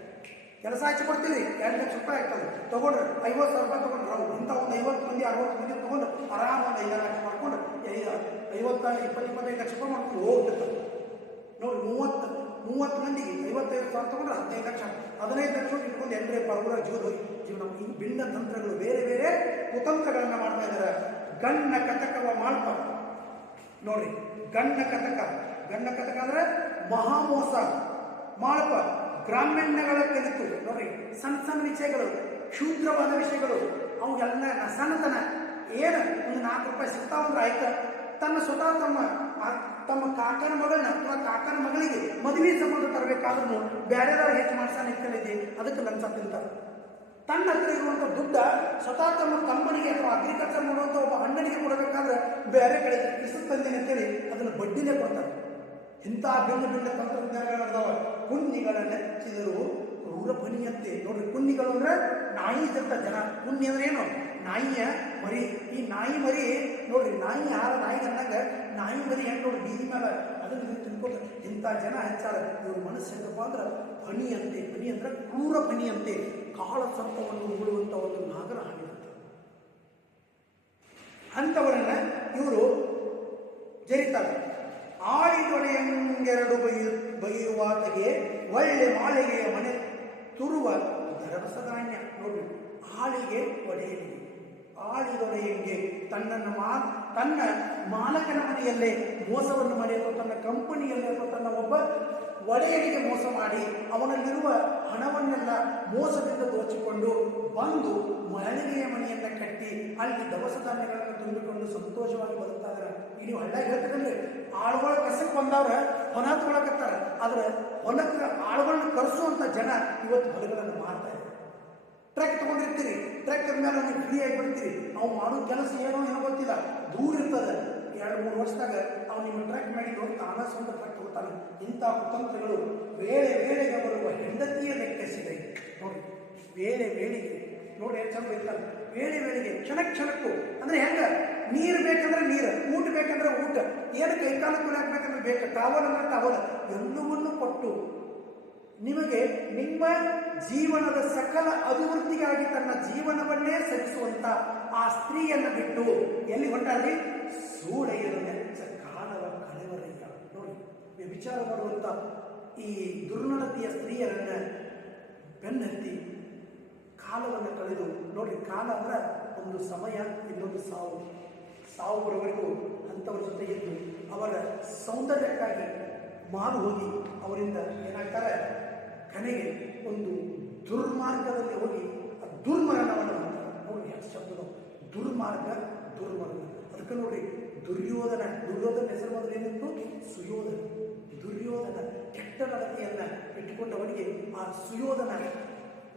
ಕೆಲಸ ಹಚ್ಚಿ ಕೊಡ್ತೀವಿ. 2 ಲಕ್ಷ ರೂಪಾಯಿ ಆಗ್ತದೆ, ತಗೊಂಡ್ರೆ 50,000 ರೂಪಾಯಿ ತಗೊಂಡ್ರೆ ನಾವು ಇಂಥ ಒಂದು 50 ಮಂದಿ 60 ಮಂದಿ ತಗೊಂಡು ಆರಾಮ ಒಂದು 5 ಲಕ್ಷ ಮಾಡ್ಕೊಂಡು 20-25 ಲಕ್ಷ ರೂಪಾಯಿ ಮಾಡ್ಕೊಂಡು ಹೋಗ್ಬಿಡ್ತಾರೆ. ನೋಡಿ, 30 ಮಂದಿಗೆ 55,000 ತಗೊಂಡ್ರೆ 15 ಲಕ್ಷ, 15 ಲಕ್ಷ ಇಟ್ಕೊಂಡು ಎಲ್ಲರೇ ಪರವರ ಜೀವನ. ಈ ಭಿನ್ನ ತಂತ್ರಗಳು, ಬೇರೆ ಬೇರೆ ಕುತಂತ್ರಗಳನ್ನ ಮಾಡ್ತಾ ಇದ್ದಾರೆ. ಗಣ್ಣ ಕಟಕವ ಮಾಳ್ಪ. ನೋಡಿ, ಗಣ್ಣ ಕಟಕ ಅಂದ್ರೆ ಮಹಾಮೋಸ. ಮಾಳ್ಪ ಗ್ರಾಮೀಣಗಳ ಕಲಿತು. ನೋಡಿ, ಸಣ್ಣ ವಿಷಯಗಳು, ಕ್ಷುದ್ರವಾದ ವಿಷಯಗಳು, ಅವೆಲ್ಲ ಸಣ್ಣತನ. ಏನು ಒಂದು 4 ರೂಪಾಯಿ ಸಿಗ್ತಾವಂದ್ರೆ ಆಯ್ತು. ತನ್ನ ಸ್ವತಃ ತಮ್ಮ ಕಾಕನ ಮಗಳನ್ನ ಅಥವಾ ಕಾಕನ ಮಗಳಿಗೆ ಮದುವೆ ಸಂಬಂಧ ತರಬೇಕಾದ್ರೂ ಬೇರೆದವ್ರು ಹೆಚ್ಚು ಮಾಡ್ಸಾನ ಇಟ್ಕೊಂಡಿದ್ದೆ, ಅದಕ್ಕೆ ಲಂಚ ತಿಂತಾರೆ. ತನ್ನ ಹತ್ರ ಇರುವಂಥ ದುಡ್ಡ ಸ್ವತಃ ತಮ್ಮ ತಮ್ಮನಿಗೆ ಅಥವಾ ಅಗ್ರಿಕಲ್ಚರ್ ಮಾಡುವಂಥ ಒಬ್ಬ ಅಣ್ಣನಿಗೆ ಕೊಡಬೇಕಾದ್ರೆ ಬೇರೆ ಕಡೆ ಕಿಸು ತಂದೇನೆ ಅಂತೇಳಿ ಅದನ್ನು ಬಡ್ಡಿನೇ ಕೊಡ್ತಾರೆ. ಇಂಥ ಭಿನ್ನ ತಂತ್ರಜ್ಞಾನಗಳು ನಡೆದವ. ಕುನ್ನಿಗಳ ನೆಚ್ಚಿದರು ಕ್ರೂರ ಪನಿಯಂತೆ. ನೋಡ್ರಿ, ಕುನ್ನಿಗಳು ಅಂದ್ರೆ ನಾಯಿ ಜಂತ ಜನ. ಕುನ್ನಿ ಅಂದ್ರೆ ಏನು? ನಾಯಿಯ ಮರಿ. ಈ ನಾಯಿ ಮರಿ ನೋಡ್ರಿ, ನಾಯಿ ನಾಯಿಗೆ ಅಂದಾಗ ನಾಯಿ ಮರಿ ಹೆಂಗೆ ನೋಡ್ರಿ ಬೀದಿ ಮೇಲೆ ಅದನ್ನು ತಿನ್ಕೊಂಡು ಇಂಥ ಜನ ಹೆಚ್ಚಾರ. ಇವ್ರ ಮನಸ್ಸು ಹೆಂಗಪ್ಪ ಅಂದ್ರೆ ಪನಿಯಂತೆ. ಪನಿ ಅಂದ್ರೆ ಕ್ರೂರ ಪನಿಯಂತೆ, ಕಾಳ ಸರ್ಪವನ್ನು ಉಗುಳುವಂಥ ಒಂದು ನಾಗರ ಹಾನಿರುತ್ತೆ. ಅಂಥವರನ್ನ ಇವರು ಜರಿತಾರೆ. ಆಳಿದೊಡೆಯಂಗೆರಡು ಬೈಯುವಾತಗೆ ಒಳ್ಳೆ ಮಾಳಿಗೆಯ ಮನೆ ತುರುವ ಧರವಸಧಾನ್ಯ. ನೋಡಿ, ಆಳಿಗೆ ಒಡೆಯಲಿಗೆ, ಆಳಿದೊಡೆಯಂಗೆ ತನ್ನ ಮಾಲಕನ ಮನೆಯಲ್ಲೇ ಮೋಸವನ್ನು ಮಾಡಿ ಅಥವಾ ತನ್ನ ಕಂಪನಿಯಲ್ಲಿ ಅಥವಾ ತನ್ನ ಒಬ್ಬ ಒಡೆಯನಿಗೆ ಮೋಸ ಮಾಡಿ ಅವನಲ್ಲಿರುವ ಹಣವನ್ನೆಲ್ಲ ಮೋಸದಿಂದ ದೋಚಿಕೊಂಡು ಬಂದು ಮಳಿಗೆಯ ಮನೆಯನ್ನ ಕಟ್ಟಿ ಅಲ್ಲಿ ದವಸ ಧಾನ್ಯಗಳನ್ನು ತುಂಬಿಕೊಂಡು ಸಂತೋಷವಾಗಿ ಬದುಕ್ತಾ ಇದ್ದಾರೆ. ನೀವು ಹಳ್ಳ ಹೇಳ್ತದಂದ್ರೆ ಆಳುಗಳ ಕಸಕ್ಕೆ ಬಂದವ್ರ ಹೊಲ ತೊಗೊಳಕತ್ತಾರೆ. ಆದ್ರೆ ಹೊಲಕ್ಕೆ ಆಳುಗಳನ್ನ ಕರೆಸುವಂತ ಜನ ಇವತ್ತು ಹೊಲಗಳನ್ನು ಮಾಡ್ತಾ ಇದ್ದಾರೆ. ಟ್ರಕ್ ತಗೊಂಡಿರ್ತೀರಿ, ಟ್ರಕ್ ಮೇಲೆ ನೀವು ಫ್ರೀ ಆಗಿ ಬಿಡ್ತೀರಿ. ನಾವು ಮಾಡೋ ಕೆಲಸ ಏನೋ ಗೊತ್ತಿಲ್ಲ, ದೂರ ಇರ್ತದೆ. 2-3 ವರ್ಷದಾಗ ಅವ್ನು ನಿಮ್ಮ ಟ್ರಕ್ ಮಾಡಿ ನೋಡಿ ತಾನ ಸ್ವಂತ ಟ್ರಕ್ ತಗೋತಾನೆ. ಇಂಥ ಕುತಂತ್ರಗಳು ವೇಳೆಗೆ ಬರುವ ಹೆಂಡತಿಯ ಲೆಕ್ಕಿಸಿದೆ. ನೋಡಿ, ವೇಳೆಗೆ ನೋಡಿ ಎಷ್ಟು ಚಂದ ಇರ್ತಾರೆ. ವೇಳೆಗೆ ಕ್ಷಣಕ್ಕೂ ಅಂದ್ರೆ ಹೆಂಗ, ನೀರು ಬೇಕಂದ್ರೆ ನೀರು, ಊಟ ಬೇಕಂದ್ರೆ ಊಟ, ಏನು ಕೈಕಾಲ ಹಾಕ್ಬೇಕಂದ್ರೆ ಬೇಕು, ಟವಲ್ ಅಂದ್ರೆ ಟವಲ್, ಎಲ್ಲವನ್ನೂ ಕೊಟ್ಟು ನಿಮಗೆ ನಿಮ್ಮ ಜೀವನದ ಸಕಲ ಅಭಿವೃದ್ಧಿಗಾಗಿ ತನ್ನ ಜೀವನವನ್ನೇ ಸರಿಸುವಂತ ಆ ಸ್ತ್ರೀಯನ್ನು ಬಿಟ್ಟು ಎಲ್ಲಿ ಹೊಂಟಾರ್ರಿ? ಸೂಳೆಯರು ನೆಚ್ಚ ಕಾಲವ ಕಳೆವರಯ್ಯ. ನೋಡಿ, ವ್ಯಭಿಚಾರ ಮಾಡುವಂಥ ಈ ದುರ್ನಡತೆಯ ಸ್ತ್ರೀಯರನ್ನ ಬೆನ್ನತ್ತಿ ಕಾಲವನ್ನು ಕಳೆದು ನೋಡ್ರಿ, ಕಾಲ ಅಂದ್ರೆ ಒಂದು ಸಮಯ, ಇನ್ನೊಂದು ಸಾವು. ಸಾವು ಬರೋವರೆಗೂ ಅಂಥವ್ರ ಜೊತೆ ಇದ್ದು ಅವರ ಸೌಂದರ್ಯಕ್ಕಾಗಿ ಮಾರು ಹೋಗಿ ಅವರಿಂದ ಏನಾಗ್ತಾರೆ, ಕೊನೆಗೆ ಒಂದು ದುರ್ಮಾರ್ಗದಲ್ಲಿ ಹೋಗಿ ಆ ದುರ್ಮರಣವನ್ನು ನೋಡಿ. ಆ ಶಬ್ದ ದುರ್ಮಾರ್ಗ, ದುರ್ಮರಣ. ಅದಕ್ಕೆ ನೋಡಿ, ದುರ್ಯೋಧನ ಹೆಸರು ಮೊದಲು ಏನಿತ್ತು? ಸುಯೋಧನ. ದುರ್ಯೋಧನ ಕೆಟ್ಟ ನಡತೆಯನ್ನ ಇಟ್ಟುಕೊಂಡವನಿಗೆ ಆ ಸುಯೋಧನ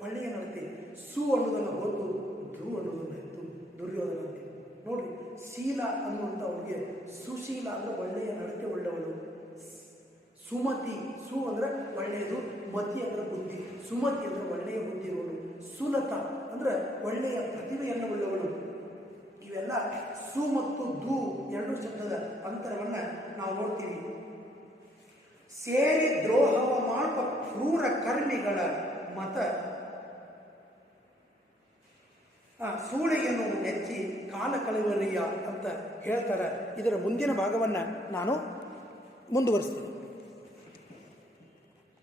ಒಳ್ಳೆಯ ನಡತೆ. ಸು ಅನ್ನೋದನ್ನು ಹೊತ್ತು ಧ್ರು ಅನ್ನೋದನ್ನು ಇತ್ತು ದುರ್ಯೋಧನ. ನೋಡ್ರಿ, ಶೀಲ ಅನ್ನುವಂಥ ಅವನಿಗೆ ಸುಶೀಲ ಅಂದ್ರೆ ಒಳ್ಳೆಯ ನಡತೆ ಉಳ್ಳವಳು. ಸುಮತಿ, ಸು ಅಂದ್ರೆ ಒಳ್ಳೆಯದು, ಮತಿ ಅಂದ್ರೆ ಬುದ್ಧಿ. ಸುಮತಿ ಅಂದ್ರೆ ಒಳ್ಳೆಯ ಬುದ್ಧಿ ಇರುವಳು. ಸುಲತ ಅಂದ್ರೆ ಒಳ್ಳೆಯ ಪ್ರತಿಭೆಯನ್ನು ಉಳ್ಳವಳು. ಇವೆಲ್ಲ ಸು ಮತ್ತು ದು ಎರಡು ಶಬ್ದದ ಅಂತರವನ್ನ ನಾವು ನೋಡ್ತೀವಿ. ಸೇರಿ ದ್ರೋಹವ ಮಾಡುವ ಕ್ರೂರ ಕರ್ಮಿಗಳ ಮತ ಸೂಳೆಯನ್ನು ನೆಚ್ಚಿ ಕಾಲ ಕಳೆಯುವನಯ್ಯ ಅಂತ ಹೇಳ್ತಾರೆ. ಇದರ ಮುಂದಿನ ಭಾಗವನ್ನು ನಾನು ಮುಂದುವರಿಸ್ತೀನಿ.